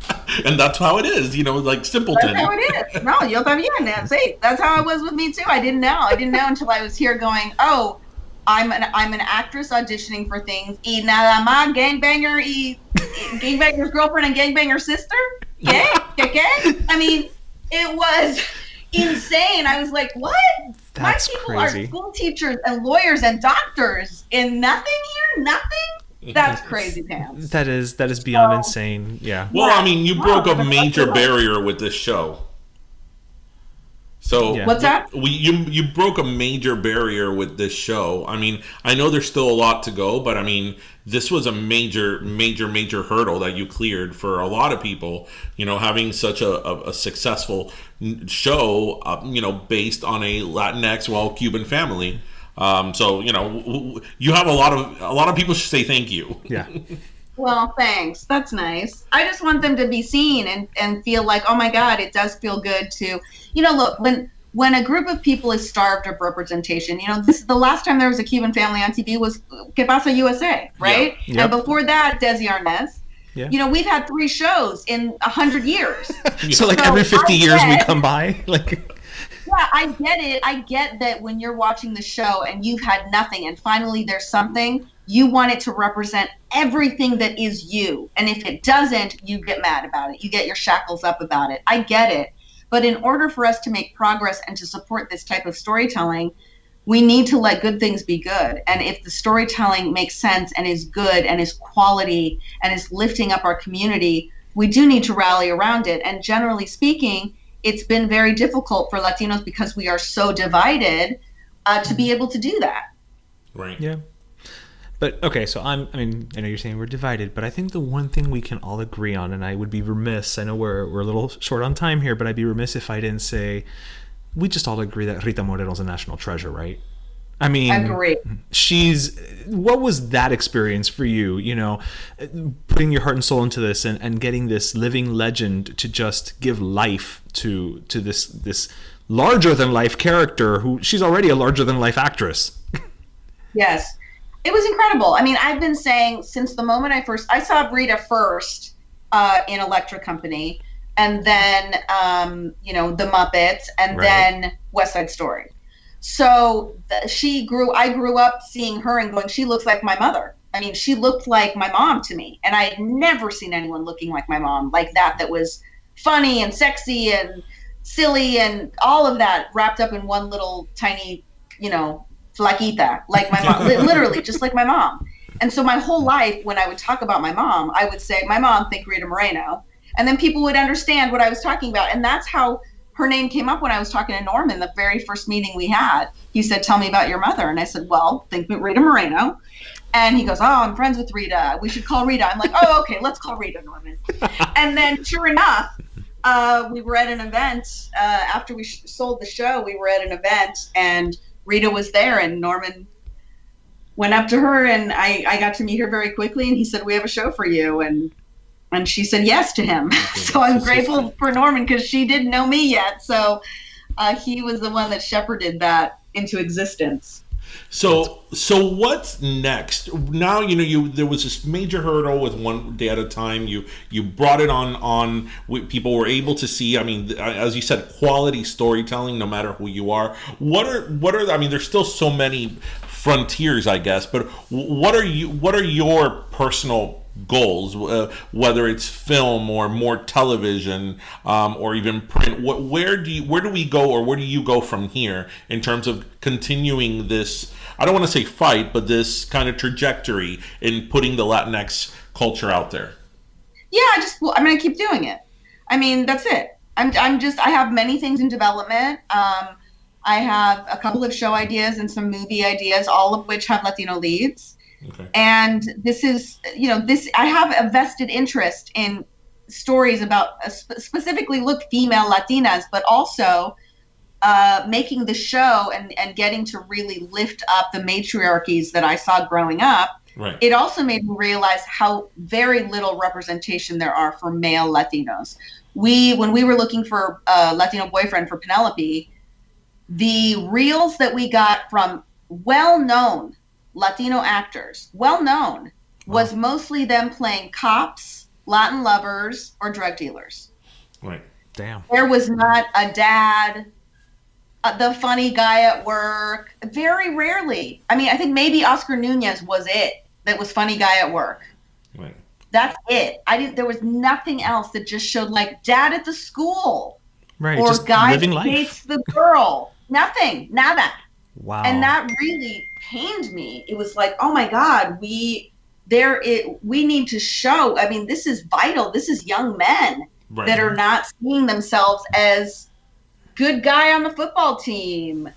And that's how it is, like simpleton. That's how it is. No, yo también. See, that's how it was with me too. I didn't know until I was here going, oh, I'm an actress auditioning for things. Y nada más gangbanger's girlfriend and gangbanger's sister? ¿Qué? I mean, it was insane. I was like, what? That's My people crazy. are school teachers and lawyers and doctors, and nothing here? Nothing? That's crazy pants. That is beyond insane. Yeah. Well, I mean, you broke a but major that's barrier with this show. So Yeah. What's that? You broke a major barrier with this show. I mean, I know there's still a lot to go, but I mean, this was a major hurdle that you cleared for a lot of people. Having such a successful show, based on a Latinx, Cuban family. So you have a lot of people should say thank you. Yeah. Well, thanks. That's nice. I just want them to be seen and feel like, oh my God, it does feel good to, look, when a group of people is starved of representation, this is the last time there was a Cuban family on TV was Que Pasa USA, right? Yep. And before that, Desi Arnaz. Yeah. We've had 3 shows in 100 years. So like So every 50 I years we get- come by, like. Yeah, I get it. I get that when you're watching the show and you've had nothing and finally there's something, you want it to represent everything that is you. And if it doesn't, you get mad about it. You get your shackles up about it. I get it. But in order for us to make progress and to support this type of storytelling, we need to let good things be good. And if the storytelling makes sense and is good and is quality and is lifting up our community, we do need to rally around it. And generally speaking, it's been very difficult for Latinos because we are so divided to be able to do that. Right. Yeah. But okay, so I know you're saying we're divided, but I think the one thing we can all agree on, and I would be remiss, I know we're a little short on time here, but I'd be remiss if I didn't say we just all agree that Rita Moreno's a national treasure, right? I mean, Agree. what was that experience for you, putting your heart and soul into this and getting this living legend to just give life to this larger than life character who she's already a larger than life actress. Yes. It was incredible. I mean, I've been saying since the moment I saw Rita first in Electra Company, and then, The Muppets, and then West Side Story. So I grew up seeing her and going, she looks like my mother. I mean, she looked like my mom to me. And I had never seen anyone looking like my mom, like that was funny and sexy and silly and all of that wrapped up in one little tiny, flaquita, like my mom, literally just like my mom. And so my whole life, when I would talk about my mom, I would say, my mom, think Rita Moreno. And then people would understand what I was talking about. And that's how her name came up when I was talking to Norman, the very first meeting we had. He said, tell me about your mother. And I said, well, think Rita Moreno. And he goes, oh, I'm friends with Rita. We should call Rita. I'm like, oh, okay, let's call Rita, Norman. And then sure enough, we were at an event. After we sold the show, we were at an event and Rita was there and Norman went up to her and I got to meet her very quickly. And he said, we have a show for you. And she said yes to him. So I'm grateful for Norman because she didn't know me yet. So he was the one that shepherded that into existence. So what's next? Now there was this major hurdle with One Day at a Time. You brought it on. People were able to see. I mean, as you said, quality storytelling, no matter who you are. What are? I mean, there's still so many frontiers, I guess. But what are your personal goals, whether it's film or more television, or even print? Where do we go, or where do you go from here in terms of continuing this? I don't want to say fight, but this kind of trajectory in putting the Latinx culture out there. Yeah, I'm going to keep doing it. I mean, that's it. I have many things in development. I have a couple of show ideas and some movie ideas, all of which have Latino leads. Okay. And this is, I have a vested interest in stories about specifically female Latinas, but also making the show and getting to really lift up the matriarchies that I saw growing up. Right. It also made me realize how very little representation there are for male Latinos. When we were looking for a Latino boyfriend for Penelope, the reels that we got from well-known Latino actors, was mostly them playing cops, Latin lovers, or drug dealers. Right. Damn. There was not a dad, the funny guy at work. Very rarely. I mean, I think maybe Oscar Nunez was it that was funny guy at work. Right. That's it. There was nothing else that just showed like dad at the school. Right. Or just guy living that life. hates the girl. Nothing. Nada. Wow. And that really pained me. It was like, oh my God, we need to show. I mean, this is vital. This is young men that are not seeing themselves as good guy on the football team,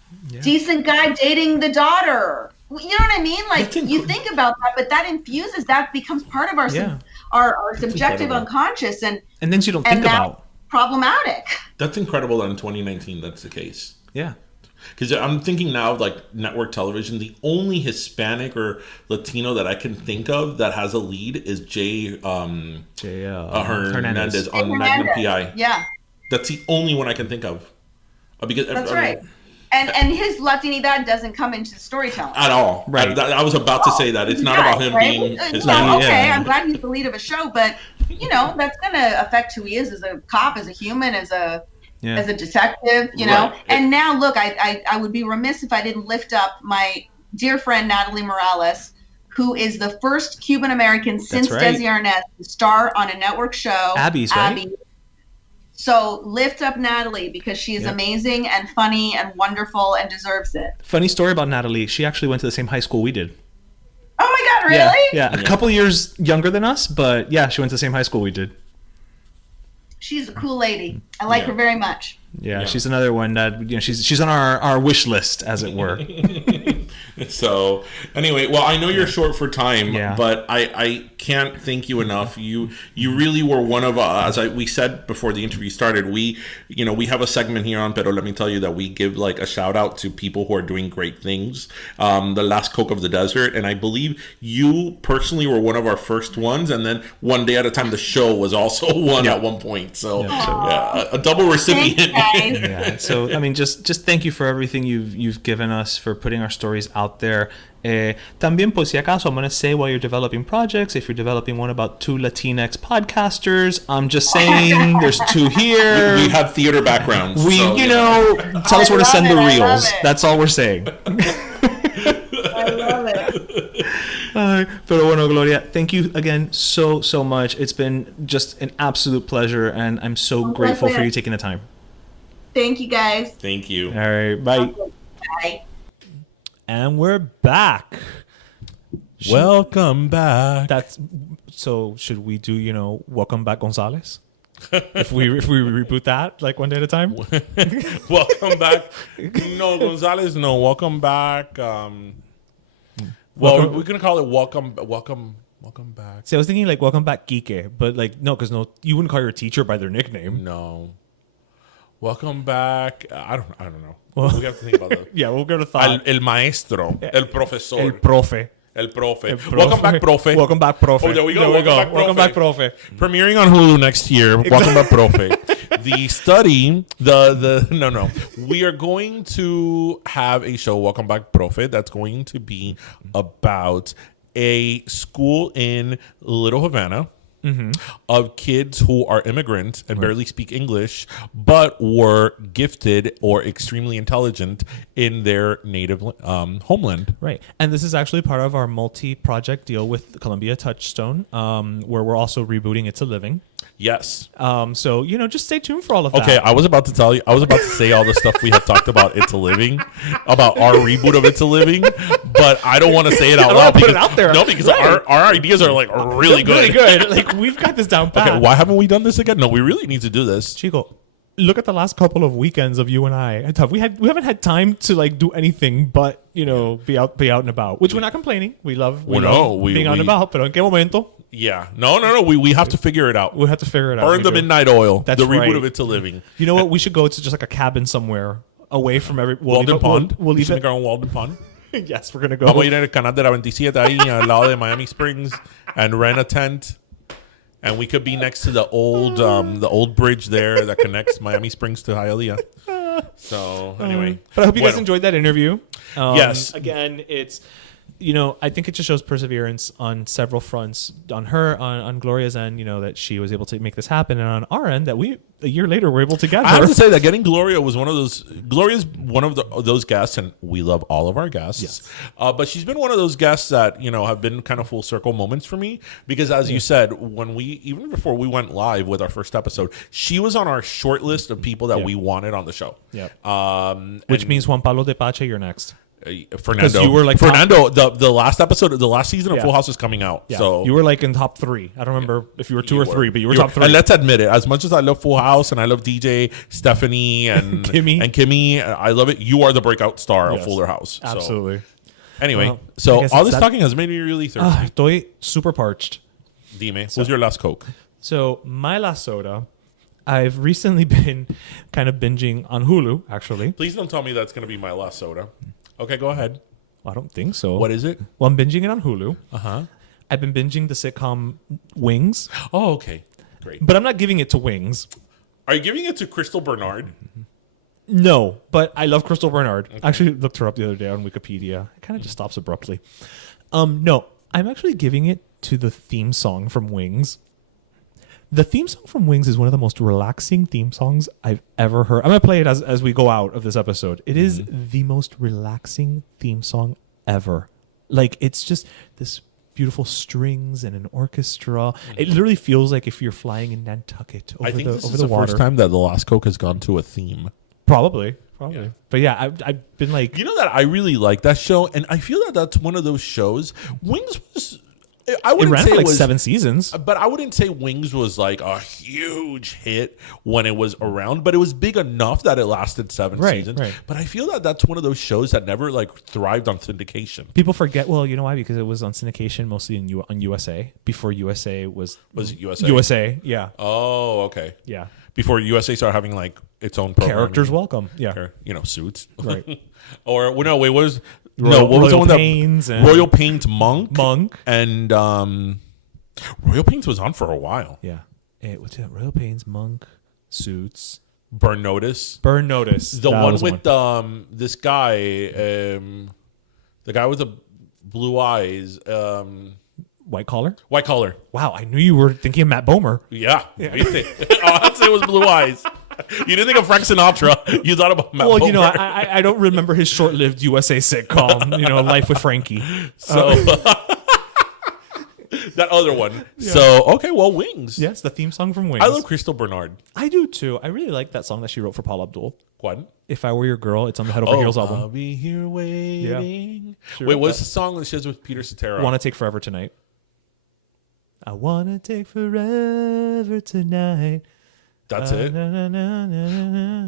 decent guy dating the daughter. You know what I mean? Like you think about that, but that becomes part of our subjective unconscious and things you don't think about. Problematic. That's incredible that in 2019 that's the case. Yeah. Because I'm thinking now of like network television. The only Hispanic or Latino that I can think of that has a lead is Jay Hernandez on Magnum PI. Yeah. That's the only one I can think of. Because that's right. And his Latinidad doesn't come into storytelling at all. Right. I was about to say that. It's not about him being Hispanic. Okay, I'm glad he's the lead of a show, but that's going to affect who he is as a cop, as a human, as a detective, know. Right. And now, look, I would be remiss if I didn't lift up my dear friend Natalie Morales, who is the first Cuban American since Desi Arnaz to star on a network show. Abby's right. So lift up Natalie because she is amazing and funny and wonderful and deserves it. Funny story about Natalie. She actually went to the same high school we did. Oh my God, really? Yeah. A couple years younger than us, but yeah, she went to the same high school we did. She's a cool lady. I like her very much. Yeah, she's another one that she's on our wish list, as it were. So anyway, well, I know you're short for time, but I can't thank you enough. You really were one of as we said before the interview started. We have a segment here on Pero let me tell you that we give like a shout out to people who are doing great things. The Last Coke of the Desert, and I believe you personally were one of our first ones, and then One Day at a Time the show was also one at one point. So a double recipient. Yeah. So I mean, just thank you for everything you've given us, for putting our stories out there. También, por si acaso, I'm going to say while you're developing projects, if you're developing one about two Latinx podcasters, I'm just saying there's two here. We have theater backgrounds. Tell us where to send the reels. That's all we're saying. I love it. Pero bueno, Gloria, thank you again so much. It's been just an absolute pleasure, and I'm so grateful for you taking the time. Thank you, guys. Thank you. All right, bye. Bye. And we're back. Welcome back. So should we do, welcome back Gonzalez? if we reboot that like One Day at a Time? Welcome back. No, Gonzalez, no. Welcome back. Well, we're going to call it welcome back. See, I was thinking like welcome back Kike, but like no, because you wouldn't call your teacher by their nickname. No. Welcome back. I don't know. Well, we have to think about that. Yeah, we'll go to thought. El maestro. El profesor. El profe. El profe. Welcome back, profe. Welcome back, profe. Oh, there we go. Welcome back, profe. Premiering on Hulu next year. Welcome back, profe. The study, no. We are going to have a show, Welcome Back, Profe, that's going to be about a school in Little Havana of kids who are immigrants and barely speak English, but were gifted or extremely intelligent in their native homeland. Right. And this is actually part of our multi-project deal with Columbia Touchstone, where we're also rebooting It's a Living. Yes. So, just stay tuned for all of that. Okay, I was about to say all the stuff we had talked about It's a Living, about our reboot of It's a Living, but I don't want to say it out loud. Put it out there. No, because our ideas are like really good. Really good. Like, we've got this down pat. Okay, why haven't we done this again? No, we really need to do this. Chico, look at the last couple of weekends of you and I. We haven't had time to like do anything but be out and about. Which we're not complaining. We love being out and about. Pero en qué momento? Yeah, no. We have to figure it out. We have to figure it out. Burn the midnight oil. That's the reboot right. of It's a Living. You know what? We should go to just like a cabin somewhere away from every Walden Pond. We'll We leave should it. make our own Walden Pond. Yes, we're gonna go. Vamos a ir al canal de la 27 ahí al lado de Miami Springs and rent a tent. And we could be next to the old bridge there that connects Miami Springs to Hialeah. So anyway, but I hope you guys enjoyed that interview. Yes. Again, it's I think it just shows perseverance on several fronts. On her, on Gloria's end, that she was able to make this happen, and on our end, that we a year later were able to get her. I have to say that getting Gloria was one of those. Gloria's one of those guests, and we love all of our guests. Yes. But she's been one of those guests that have been kind of full circle moments for me because, as you said, even before we went live with our first episode, she was on our short list of people that we wanted on the show. Yeah. Which means Juan Pablo de Pache, you're next. Fernando, you were like Fernando. The last episode, the last season of Full House is coming out. Yeah. So you were like in top 3. I don't remember if you were 2 or 3, but you were top 3. And let's admit it. As much as I love Full House and I love DJ, Stephanie, and Kimmy, I love it. You are the breakout star of Fuller House. Absolutely. So, anyway, Well, so all this talking has made me really thirsty. Estoy super parched. Dime, what's your last Coke? So my last soda, I've recently been kind of binging on Hulu. Actually, please don't tell me that's going to be my last soda. Okay, go ahead. I don't think so. What is it? Well, I'm binging it on Hulu. Uh-huh. I've been binging the sitcom Wings. Oh, okay. Great. But I'm not giving it to Wings. Are you giving it to Crystal Bernard? No, but I love Crystal Bernard. Okay. I actually looked her up the other day on Wikipedia. It kind of just stops abruptly. No, I'm actually giving it to the theme song from Wings. The theme song from Wings is one of the most relaxing theme songs I've ever heard. I'm going to play it as we go out of this episode. It is the most relaxing theme song ever. Like, it's just this beautiful strings and an orchestra. It literally feels like if you're flying in Nantucket over the water. I think this is the first time that the Last Coke has gone to a theme. Probably. Yeah. But yeah, I've been like... You know that I really like that show, and I feel that that's one of those shows. Wings was... I wouldn't ran say for like it was 7 seasons. But I wouldn't say Wings was like a huge hit when it was around, but it was big enough that it lasted 7 seasons. Right. But I feel that that's one of those shows that never like thrived on syndication. People forget. Well, you know why? Because it was on syndication mostly on USA before USA was it USA? USA, yeah. Oh, okay. Yeah. Before USA started having like its own programming. Characters welcome. Yeah. Suits. Right. Or no, wait, what was Royal the one Pains that and Royal Pains Monk and Royal Pains was on for a while. Yeah. What's that? Royal Pains, Monk, Suits, Burn Notice. The one with this guy, the guy with the blue eyes. White Collar. Wow, I knew you were thinking of Matt Bomer. Yeah. I'd say it was blue eyes. You didn't think of Frank Sinatra. You thought about Matt Bomer. I don't remember his short-lived USA sitcom, Life with Frankie. So that other one. Yeah. So, okay, well, Wings. Yes, the theme song from Wings. I love Crystal Bernard. I do, too. I really like that song that she wrote for Paula Abdul. What? If I Were Your Girl. It's on the Head Over Heels album. I'll be here waiting. Yeah. Wait, what's the song that she has with Peter Cetera? Want to Take Forever Tonight. I want to take forever tonight. That's it?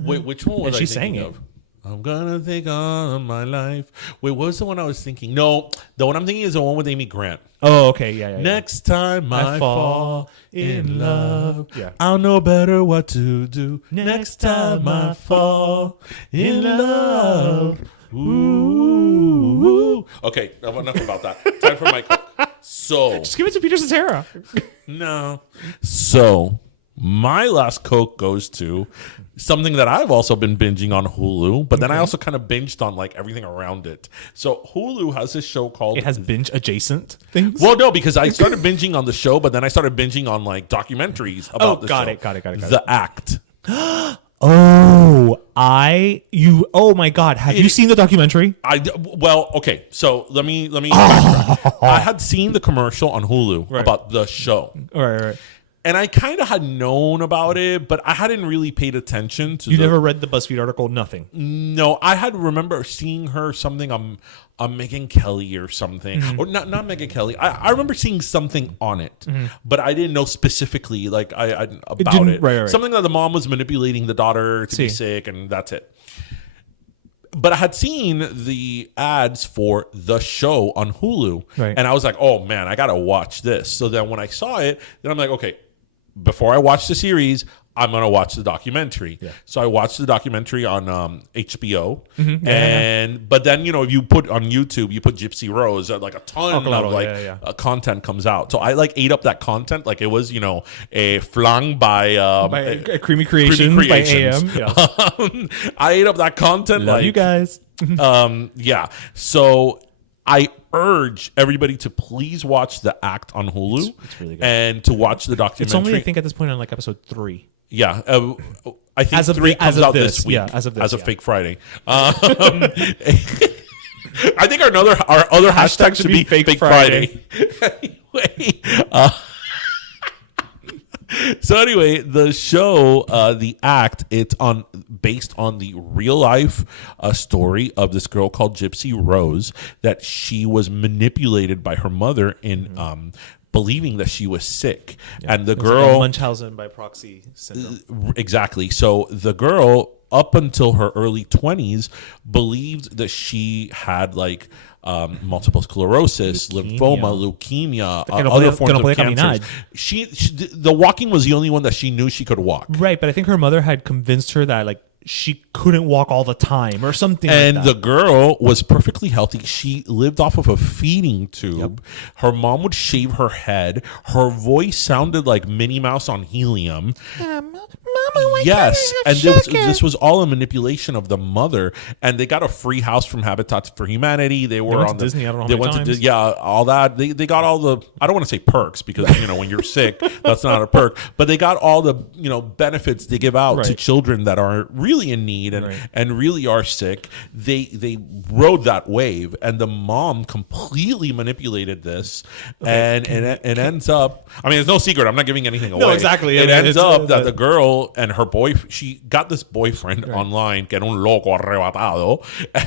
Wait, which one was I thinking of? I'm gonna take on my life. Wait, what was the one I was thinking? No, the one I'm thinking is the one with Amy Grant. Oh, okay, yeah. Next time I fall in love, yeah. I'll know better what to do. Next time I fall in love. Ooh. Okay, enough about that. Time for my Coke. So just give it to Peter Cetera. No. So My last Coke goes to something that I've also been binging on Hulu, but then I also kind of binged on like everything around it. So Hulu has this show called... It has binge adjacent things. Well, no, because I started binging on the show, but then I started binging on like documentaries about the show. Got it. The Act. Oh my God. Have you seen the documentary? Okay. So let me backtrack. I had seen the commercial on Hulu about the show. Right. And I kind of had known about it, but I hadn't really paid attention to You never read the BuzzFeed article? Nothing. No, I had remember seeing her something on Megyn Kelly or something. Or not Megyn Kelly. I remember seeing something on it, but I didn't know specifically like I about it. Right. Something that the mom was manipulating the daughter to be sick, and that's it. But I had seen the ads for the show on Hulu, and I was like, oh man, I got to watch this. So then when I saw it, then I'm like, okay, before I watch the series, I'm going to watch the documentary. Yeah. So I watched the documentary on HBO. But then, if you put on YouTube, you put Gypsy Rose, like a ton of content comes out. So I like ate up that content. Like it was, a flang by Creamy Creations by AM. Yeah. I ate up that content. Love you guys. Yeah. So I urge everybody to please watch The Act on Hulu. It's really good. And to watch the documentary. It's only, I think, at this point on like episode 3. Yeah, I think 3 comes out this week. Yeah, as of Fake Friday. I think our other hashtag should be Fake Friday. Anyway, so anyway, the show, The Act, it's based on the real life story of this girl called Gypsy Rose, that she was manipulated by her mother in believing that she was sick. And the girl... Like Munchausen by proxy syndrome. Exactly. So the girl, up until her early 20s, believed that she had like multiple sclerosis, lymphoma, leukemia, other forms of cancer. She, the walking was the only one that she knew she could walk. Right, but I think her mother had convinced her that like she couldn't walk all the time or something and like that. The girl was perfectly healthy. She lived off of a feeding tube. Her mom would shave her head. Her voice sounded like Minnie Mouse on helium. Mama, why yes, can't I have and this was all a manipulation of the mother. And they got a free house from Habitat for Humanity. They went to Disney. I don't know they how went many to times. all that. They got all the, I don't want to say perks because when you're sick, that's not a perk. But they got all the benefits they give out to children that are really in need and really are sick. They rode that wave, and the mom completely manipulated this, and it ends up. I mean, it's no secret. I'm not giving anything away. No, exactly. It ends up that the girl and her boyfriend, she got this boyfriend online, que era un loco arrebatado,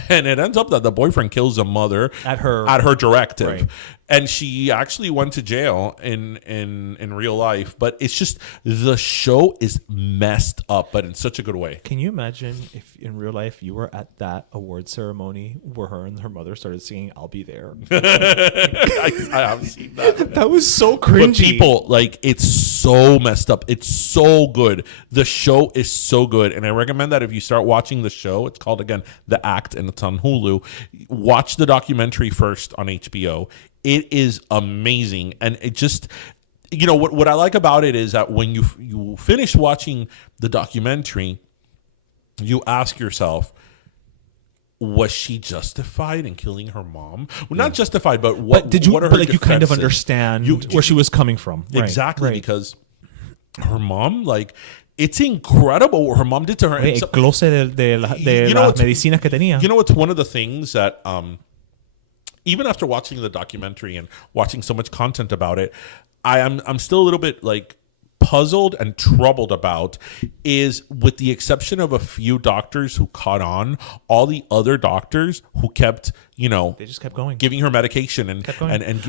and it ends up that the boyfriend kills the mother at her directive. Right. And she actually went to jail in real life. But it's just, the show is messed up, but in such a good way. Can you imagine if in real life you were at that award ceremony where her and her mother started singing "I'll Be There"? I haven't seen that. That was so cringy. But people, like, it's so messed up. It's so good. The show is so good. And I recommend that if you start watching the show, it's called, again, The Act, and it's on Hulu. Watch the documentary first on HBO. It is amazing. And it just, what I like about it is that when you finish watching the documentary, you ask yourself, was she justified in killing her mom? Well, not justified, but what? But did you? What are But her like you kind of defenses? understand where she was coming from. Exactly, right. because her mom, like, it's incredible what her mom did to her. El glose de las medicinas que tenía. It's one of the things that, even after watching the documentary and watching so much content about it, I'm still a little bit like puzzled and troubled about, is with the exception of a few doctors who caught on, all the other doctors who kept, they just kept going, giving her medication and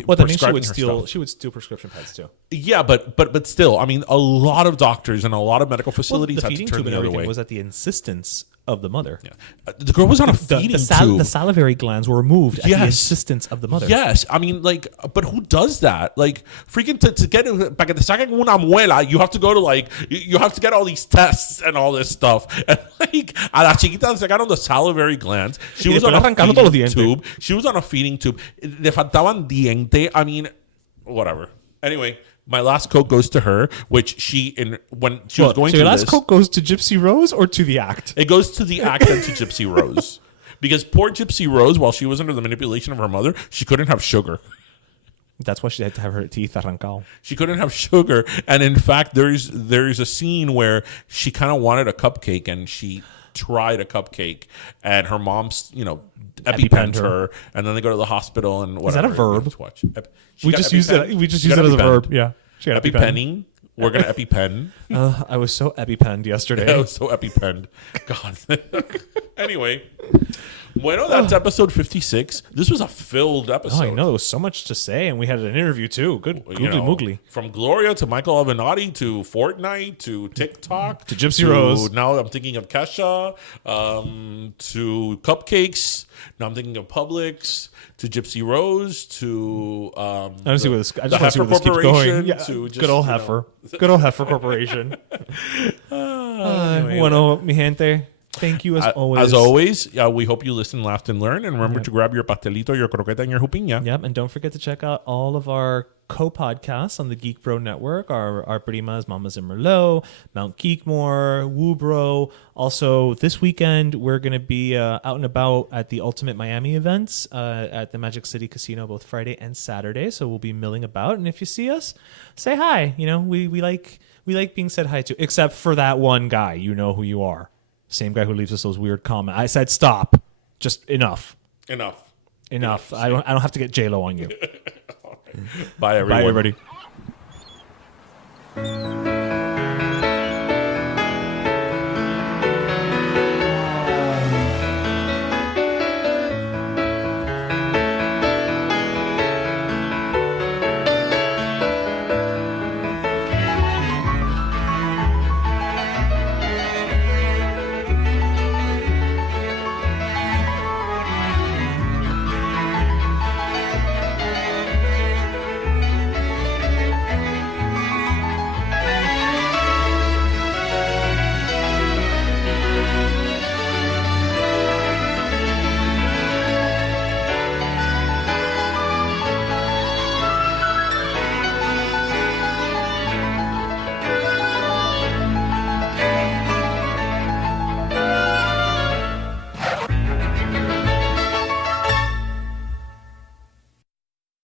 well, that means she would steal prescription pads too. Yeah, but still, I mean, a lot of doctors and a lot of medical facilities had to turn the other way. Was at the insistence of the mother. Yeah. The girl was on a feeding tube. The salivary glands were removed at the insistence of the mother. Yes. I mean, like, but who does that? Like, freaking to get, para que te saquen una muela, you have to go to, you have to get all these tests and all this stuff. And, like, a la chiquita le sacaron the salivary glands. She was on a feeding tube. She was on a feeding tube. Le faltaban diente. I mean, whatever. Anyway, My last Coke goes to her, which when she was going so through your last this, Coke goes to Gypsy Rose or to the act? it goes to the act and to Gypsy Rose. Because poor Gypsy Rose, while she was under the manipulation of her mother, she couldn't have sugar. That's why she had to have her teeth arrancado. She couldn't have sugar. And in fact, there's a scene where she kind of wanted a cupcake and she tried a cupcake and her mom's, EpiPenned her, and then they go to the hospital and whatever. Is that a verb? We We just use it as a verb. Yeah. She got EpiPenning. We're going to EpiPen. I was so EpiPenned yesterday. I was so EpiPenned. God. Anyway. Bueno, that's episode 56. This was a filled episode. Oh, I know. There was so much to say, and we had an interview, too. Good googly moogly. From Gloria to Michael Avenatti to Fortnite to TikTok. To Gypsy Rose. Now I'm thinking of Kesha. To cupcakes. Now I'm thinking of Publix. To Gypsy Rose. To I want to see where this keeps Corporation, going. Yeah, to just, good old Heifer. Good old Heifer Corporation. Bueno, mi gente. Thank you as always. As always, we hope you listen, laughed, and learned. And remember to grab your pastelito, your croqueta, and your jupiña. Yep, and don't forget to check out all of our co-podcasts on the Geek Bro Network. Our Primas, Mamas and Merlot, Mount Geekmore, Woo Bro. Also, this weekend, we're going to be out and about at the Ultimate Miami events at the Magic City Casino, both Friday and Saturday. So we'll be milling about. And if you see us, say hi. We like being said hi to, except for that one guy. You know who you are. Same guy who leaves us those weird comments. I said stop. Just enough. Enough. I don't have to get J-Lo on you. Bye, everyone. Bye, everybody.